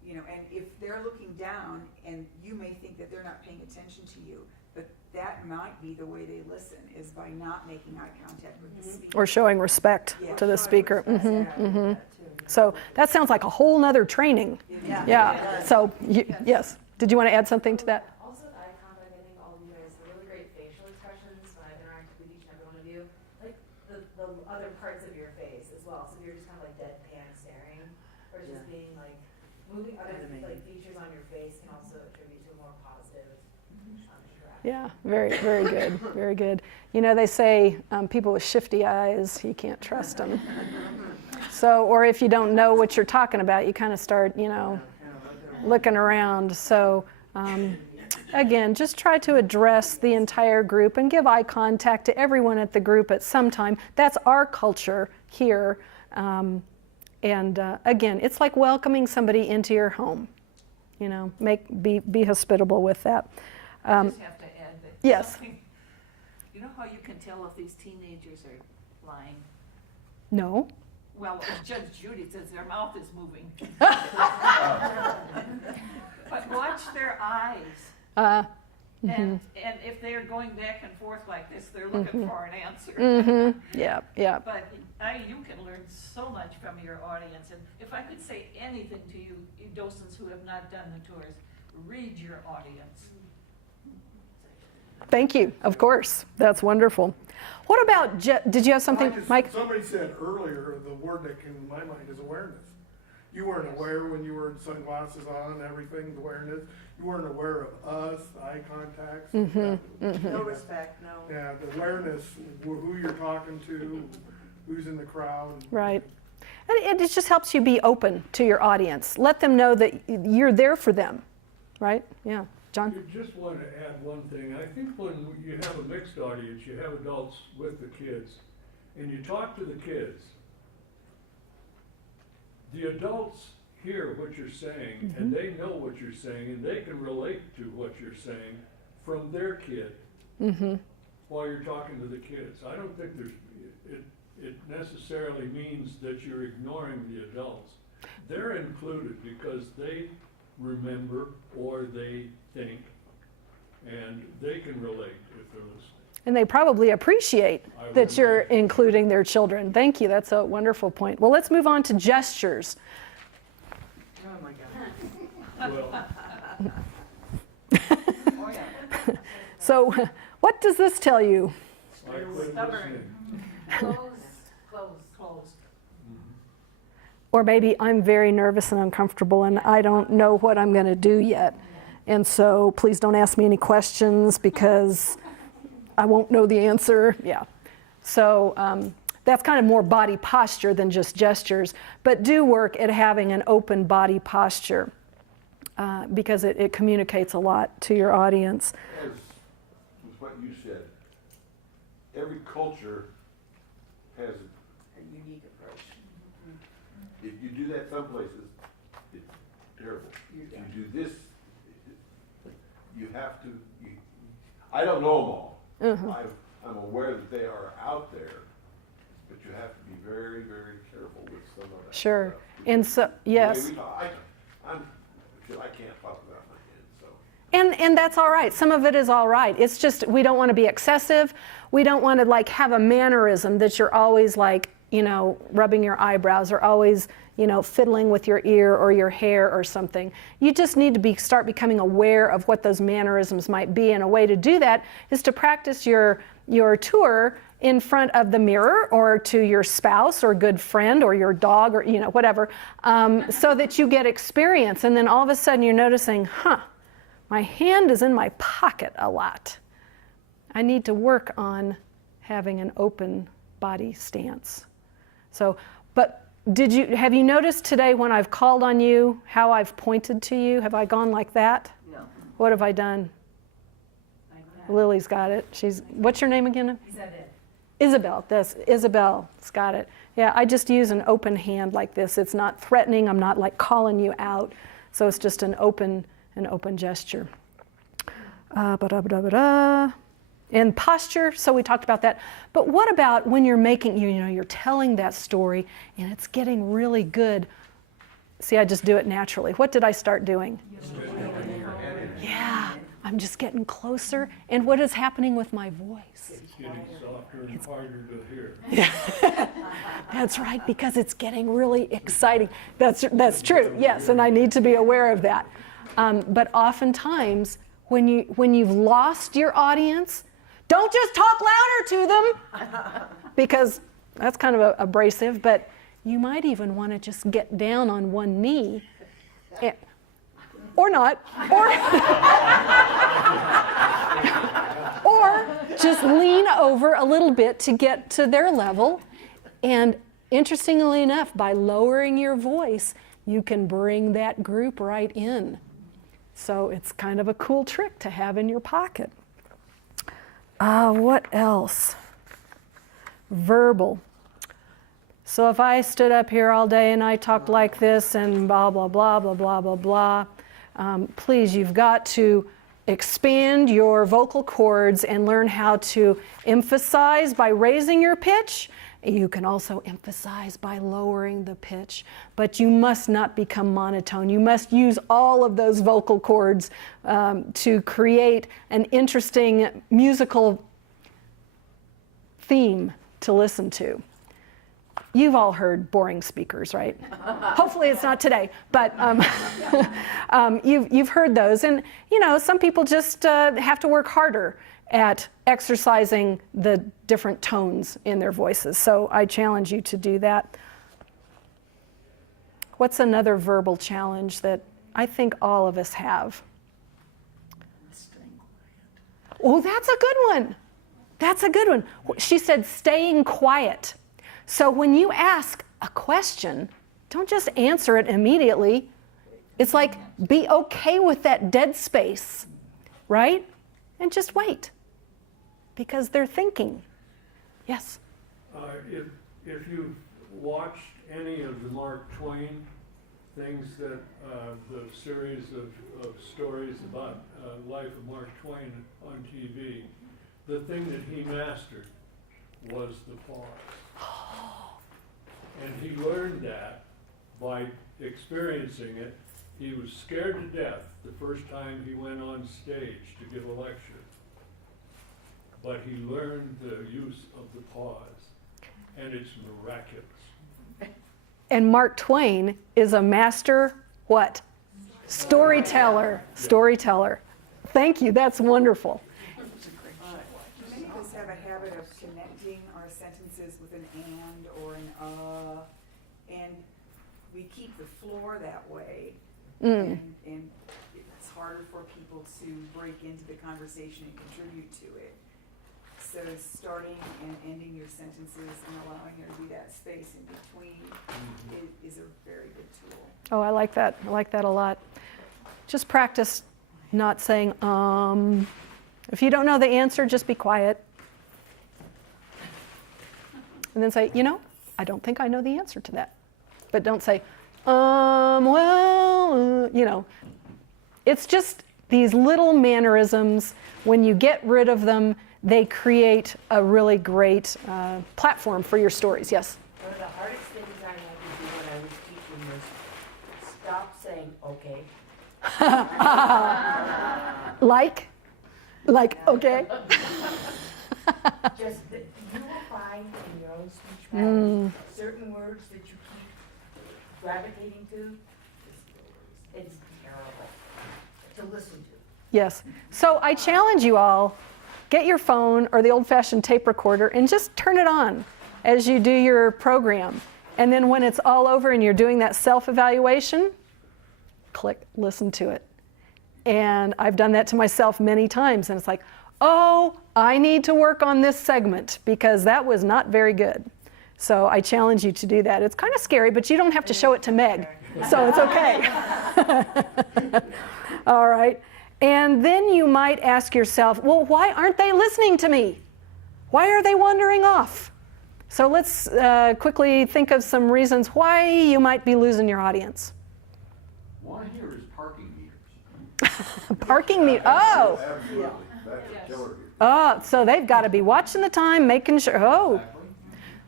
you know, and if they're looking down and you may think that they're not paying attention to you, but that might be the way they listen, is by not making eye contact with the speaker. Or showing respect Yeah, to the showing speaker. respect, So that sounds like a whole nother training. Yeah. So, yes. Did you want to add something to that? Also, with eye contact, I think all of you guys have really great facial expressions when I've interacted with each and every one of you. Like the other parts of your face as well. So if you're just kind of like deadpan staring, or just being like moving other like features on your face can also attribute to a more positive interaction. Yeah, very, very good, very good. You know, they say people with shifty eyes, you can't trust them. So, or if you don't know what you're talking about, you kind of start, you know, looking around. So, again, just try to address the entire group and give eye contact to everyone at the group at some time. That's our culture here. And again, it's like welcoming somebody into your home. You know, be hospitable with that. I just have to add that. Yes. Something, you know how you can tell if these teenagers are lying? No. Well, Judge Judy says their mouth is moving. But watch their eyes. And if they're going back and forth like this, they're looking for an answer. Yeah, yeah. But you can learn so much from your audience. And if I could say anything to you docents who have not done the tours, read your audience. Thank you, of course. That's wonderful. What about, did you have something, Mike? Somebody said earlier, the word that came to my mind is awareness. You weren't aware when you were in sunglasses on, everything, the awareness. You weren't aware of us, eye contacts. No respect, no. Yeah, the awareness, who you're talking to, who's in the crowd. Right. And it just helps you be open to your audience. Let them know that you're there for them, right? Yeah. John? You just want to add one thing. I think when you have a mixed audience, you have adults with the kids, and you talk to the kids, the adults hear what you're saying, and they know what you're saying, and they can relate to what you're saying from their kid while you're talking to the kids. I don't think it necessarily means that you're ignoring the adults. They're included because they remember or they think, and they can relate if they're listening. And they probably appreciate that you're including their children. Thank you. That's a wonderful point. Well, let's move on to gestures. Oh my God. So, what does this tell you? Stubborn. Closed. Or maybe I'm very nervous and uncomfortable and I don't know what I'm going to do yet. And so please don't ask me any questions because I won't know the answer. Yeah. So that's kind of more body posture than just gestures. But do work at having an open body posture because it communicates a lot to your audience. As with what you said, every culture has A unique approach. if you do that some places, it's terrible. If you do this, you have to, I don't know them all. I'm aware that they are out there, but you have to be very, very careful with some of that Sure. stuff. And so, yes. I can't talk about my kids, so. And that's all right. Some of it is all right. It's just we don't want to be excessive. We don't want to like have a mannerism that you're always like, you know, rubbing your eyebrows or always, fiddling with your ear or your hair or something. You just need to start becoming aware of what those mannerisms might be, and a way to do that is to practice your tour in front of the mirror or to your spouse or good friend or your dog or whatever, so that you get experience. And then all of a sudden you're noticing, my hand is in my pocket a lot. I need to work on having an open body stance. So, but have you noticed today when I've called on you how I've pointed to you? Have I gone like that? No. What have I done? Lily's got it. What's your name again? Isabel. Isabel's got it. Yeah, I just use an open hand like this. It's not threatening. I'm not like calling you out. So it's just an open gesture. And posture, so we talked about that. But what about when you're making, you're telling that story and it's getting really good? See, I just do it naturally. What did I start doing? Yeah, I'm just getting closer. And what is happening with my voice? It's getting softer and harder to hear. That's right, because it's getting really exciting. That's true, yes, and I need to be aware of that. But oftentimes, when you've lost your audience, don't just talk louder to them, because that's kind of abrasive, but you might even want to just get down on one knee, or not, or just lean over a little bit to get to their level. And interestingly enough, by lowering your voice, you can bring that group right in. So it's kind of a cool trick to have in your pocket. What else? Verbal. So if I stood up here all day and I talked like this and blah, blah, blah, blah, blah, blah, blah, please, you've got to expand your vocal cords and learn how to emphasize by raising your pitch. You can also emphasize by lowering the pitch, but you must not become monotone. You must use all of those vocal cords to create an interesting musical theme to listen to. You've all heard boring speakers, right? Hopefully it's not today, but you've heard those. And, some people just have to work harder at exercising the different tones in their voices. So I challenge you to do that. What's another verbal challenge that I think all of us have? Oh, that's a good one. That's a good one. She said staying quiet. So when you ask a question, don't just answer it immediately. It's like, be okay with that dead space, right? And just wait, because they're thinking. Yes? If you've watched any of the Mark Twain things that, the series of stories about life of Mark Twain on TV, the thing that he mastered was the pause. And he learned that by experiencing it. He was scared to death the first time he went on stage to give a lecture. But he learned the use of the pause, and it's miraculous. And Mark Twain is a master, what? Storyteller. Storyteller. Thank you, that's wonderful. Many of us have a habit of connecting our sentences with an and or an and we keep the floor that way. And it's harder for people to break into the conversation and contribute to it. So starting and ending your sentences and allowing there to be that space in between is a very good tool. Oh, I like that. I like that a lot. Just practice not saying, If you don't know the answer, just be quiet. And then say, I don't think I know the answer to that. But don't say, It's just these little mannerisms. When you get rid of them, they create a really great platform for your stories. Yes? One of the hardest things I had to do when I was teaching was stop saying, okay. Like, okay? Just that you will find in your own speech patterns certain words that you keep gravitating to, it's terrible to listen to. Yes. So I challenge you all, get your phone or the old-fashioned tape recorder and just turn it on as you do your program. And then when it's all over and you're doing that self-evaluation, click listen to it. And I've done that to myself many times, and it's like, oh, I need to work on this segment because that was not very good. So I challenge you to do that. It's kind of scary, but you don't have to show it to Meg, so it's okay. All right. And then you might ask yourself, well, why aren't they listening to me? Why are they wandering off? So let's quickly think of some reasons why you might be losing your audience. One here is parking meters. Parking meter. Oh. Absolutely, that's a killer. Oh, so they've got to be watching the time, making sure. Oh. Exactly.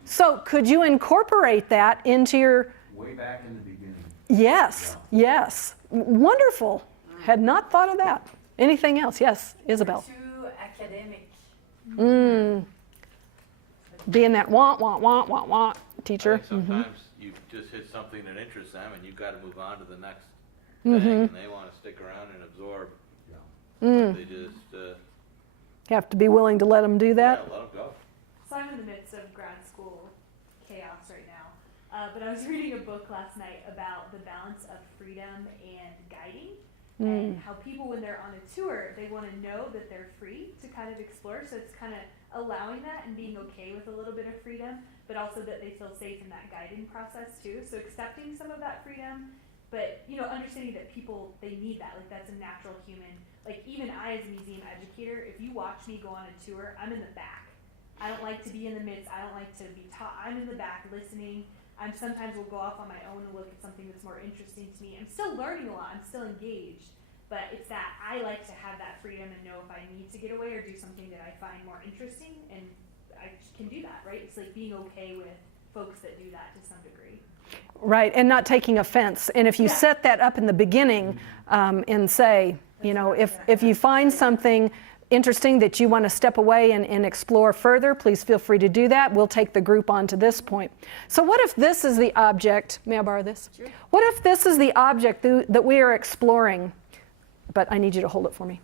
So could you incorporate that into your. Way back in the beginning. Yes, yes. Wonderful. Had not thought of that. Anything else? Yes, Isabel. Too academic. Being that wah teacher. I think sometimes you just hit something that interests them and you've got to move on to the next thing, and they want to stick around and absorb. They just You have to be willing to let them do that. yeah, let them go. So I'm in the midst of grad school chaos right now. But I was reading a book last night about the balance of freedom and guiding. And how people, when they're on a tour, they want to know that they're free to kind of explore. So it's kind of allowing that and being okay with a little bit of freedom, but also that they feel safe in that guiding process too. So accepting some of that freedom, but understanding that people, they need that. Like that's a natural human. Like even I as a museum educator, if you watch me go on a tour, I'm in the back. I don't like to be in the midst. I don't like to be taught. I'm in the back listening. I sometimes will go off on my own and look at something that's more interesting to me. I'm still learning a lot. I'm still engaged. But it's that I like to have that freedom and know if I need to get away or do something that I find more interesting, and I can do that, right? It's like being okay with folks that do that to some degree. Right, and not taking offense. And if you set that up in the beginning and say, if you find something interesting that you want to step away and explore further, please feel free to do that. We'll take the group on to this point. So what if this is the object? May I borrow this? Sure. What if this is the object that we are exploring? But I need you to hold it for me.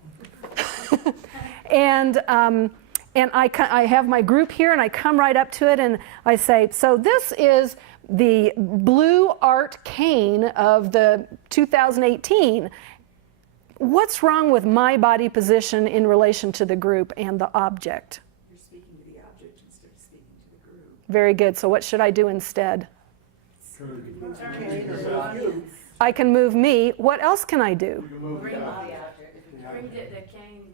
And I have my group here, and I come right up to it, and I say, so this is the blue art cane of the 2018. What's wrong with my body position in relation to the group and the object? You're speaking to the object instead of speaking to the group. Very good. So what should I do instead? I can move me. What else can I do?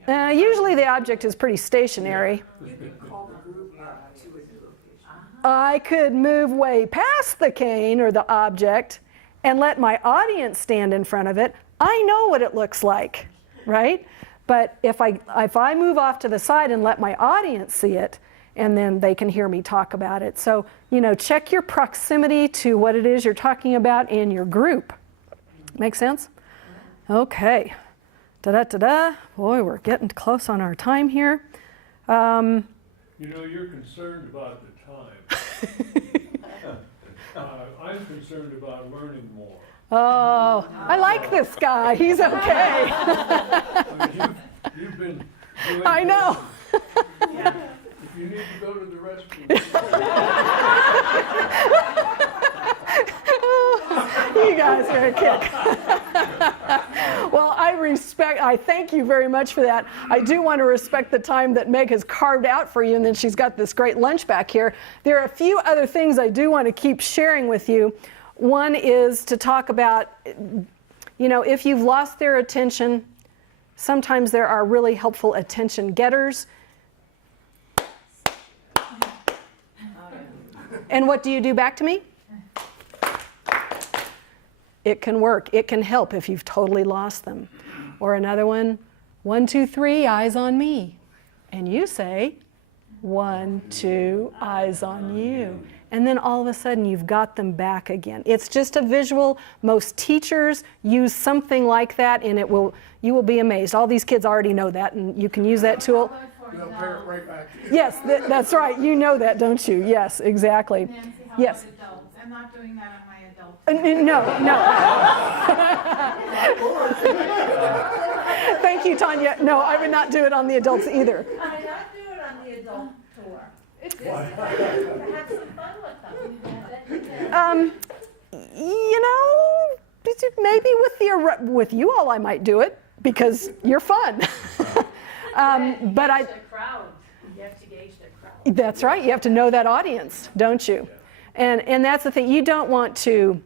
Usually the object is pretty stationary. You can call the group up to a new location. I could move way past the cane or the object and let my audience stand in front of it. I know what it looks like, right? But if I move off to the side and let my audience see it, and then they can hear me talk about it. So, check your proximity to what it is you're talking about in your group. Make sense? Okay. Da-da-da-da. Boy, we're getting close on our time here. You're concerned about the time. I'm concerned about learning more. Oh, I like this guy. He's okay. You've been doing I know. If you need to go to the restroom. You guys are a kick. Well, I thank you very much for that. I do want to respect the time that Meg has carved out for you, and then she's got this great lunch back here. There are a few other things I do want to keep sharing with you. One is to talk about, if you've lost their attention, sometimes there are really helpful attention getters. And what do you do back to me? It can work. It can help if you've totally lost them. Or another one, 1, 2, 3, eyes on me. And you say, 1, 2, eyes on you. And then all of a sudden you've got them back again. It's just a visual. Most teachers use something like that, and you will be amazed. All these kids already know that, and you can use that tool. They'll pair it right back to you. Yes, that's right. You know that, don't you? Yes, exactly. Nancy, how yes. about adults? I'm not doing that on my adult No, no. Thank you, Tanya. No, I would not do it on the adults either. I would not do it on the adult tour. It's just to have some fun with them. You know, maybe with you all I might do it because you're fun. But I. Crowd. You have to gauge the crowd. That's right. You have to know that audience, don't you? And that's the thing. You don't want to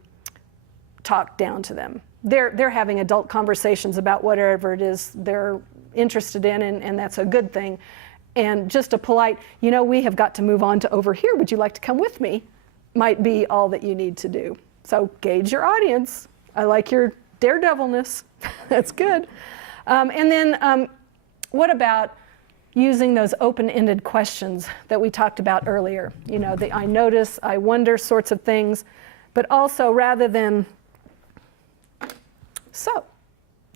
talk down to them. They're having adult conversations about whatever it is they're interested in, and that's a good thing. And just a polite, you know, we have got to move on to over here. Would you like to come with me? Might be all that you need to do. So gauge your audience. I like your daredevilness. That's good. And then what about using those open-ended questions that we talked about earlier? You know, the I notice, I wonder sorts of things, but also rather than, so,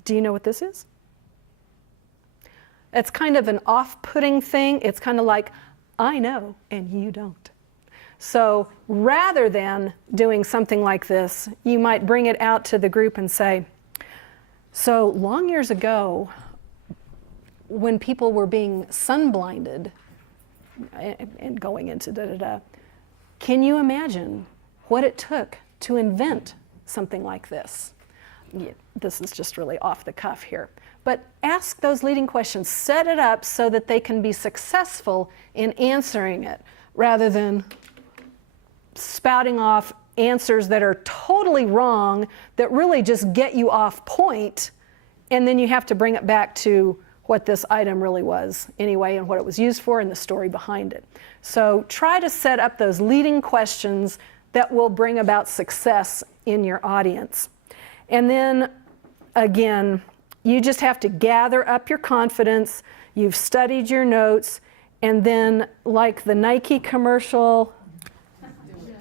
do you know what this is? It's kind of an off-putting thing. It's kind of like, I know, and you don't. So rather than doing something like this, you might bring it out to the group and say, so long years ago, when people were being sun-blinded and going into da-da-da, can you imagine what it took to invent something like this? Yeah, this is just really off the cuff here. But ask those leading questions. Set it up so that they can be successful in answering it, rather than spouting off answers that are totally wrong, that really just get you off point, and then you have to bring it back to what this item really was anyway, and what it was used for, and the story behind it. So try to set up those leading questions that will bring about success in your audience. And then, again, you just have to gather up your confidence. You've studied your notes, and then, like the Nike commercial,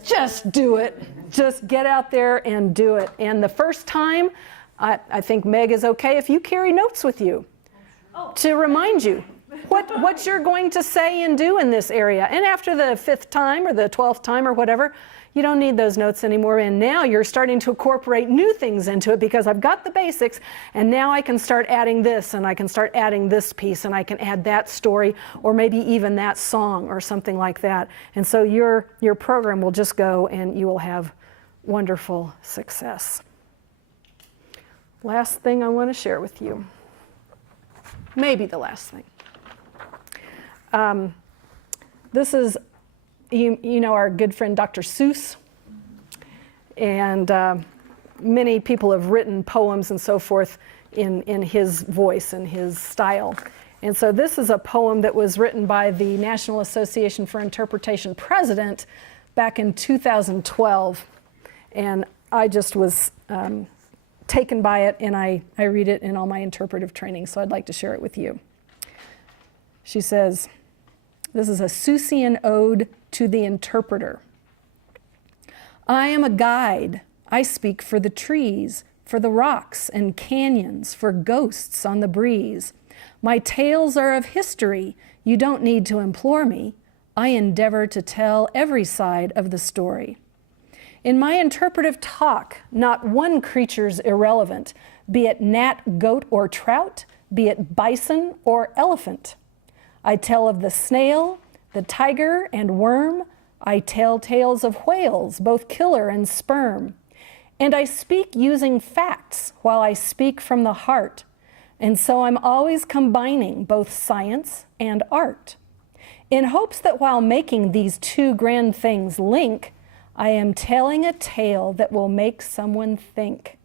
just do it. Just get out there and do it. And the first time, I think Meg is okay if you carry notes with you to remind you what you're going to say and do in this area. And after the 5th time or the 12th time or whatever, you don't need those notes anymore. And now you're starting to incorporate new things into it, because I've got the basics, and now I can start adding this, and I can start adding this piece, and I can add that story, or maybe even that song or something like that. And so your program will just go, and you will have wonderful success. Last thing I want to share with you. Maybe the last thing. This is, you know our good friend Dr. Seuss, and many people have written poems and so forth in his voice and his style. And so this is a poem that was written by the National Association for Interpretation president back in 2012, and I just was taken by it, and I read it in all my interpretive training, so I'd like to share it with you. She says, this is a Seussian ode to the interpreter. I am a guide. I speak for the trees, for the rocks and canyons, for ghosts on the breeze. My tales are of history. You don't need to implore me. I endeavor to tell every side of the story. In my interpretive talk, not one creature's irrelevant, be it gnat, goat, or trout, be it bison or elephant. I tell of the snail, the tiger and worm. I tell tales of whales, both killer and sperm. And I speak using facts while I speak from the heart. And so I'm always combining both science and art, in hopes that while making these two grand things link, I am telling a tale that will make someone think.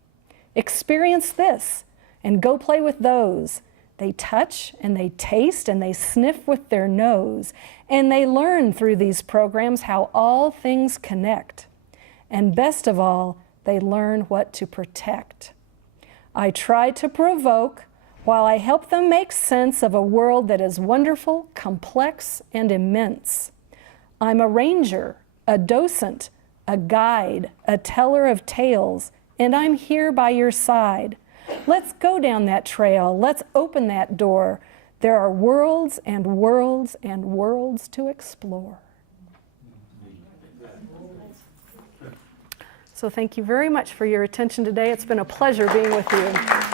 Experience this and go play with those. They touch and they taste and they sniff with their nose, and they learn through these programs how all things connect. And best of all, they learn what to protect. I try to provoke while I help them make sense of a world that is wonderful, complex, and immense. I'm a ranger, a docent, a guide, a teller of tales, and I'm here by your side. Let's go down that trail. Let's open that door. There are worlds and worlds and worlds to explore. So thank you very much for your attention today. It's been a pleasure being with you.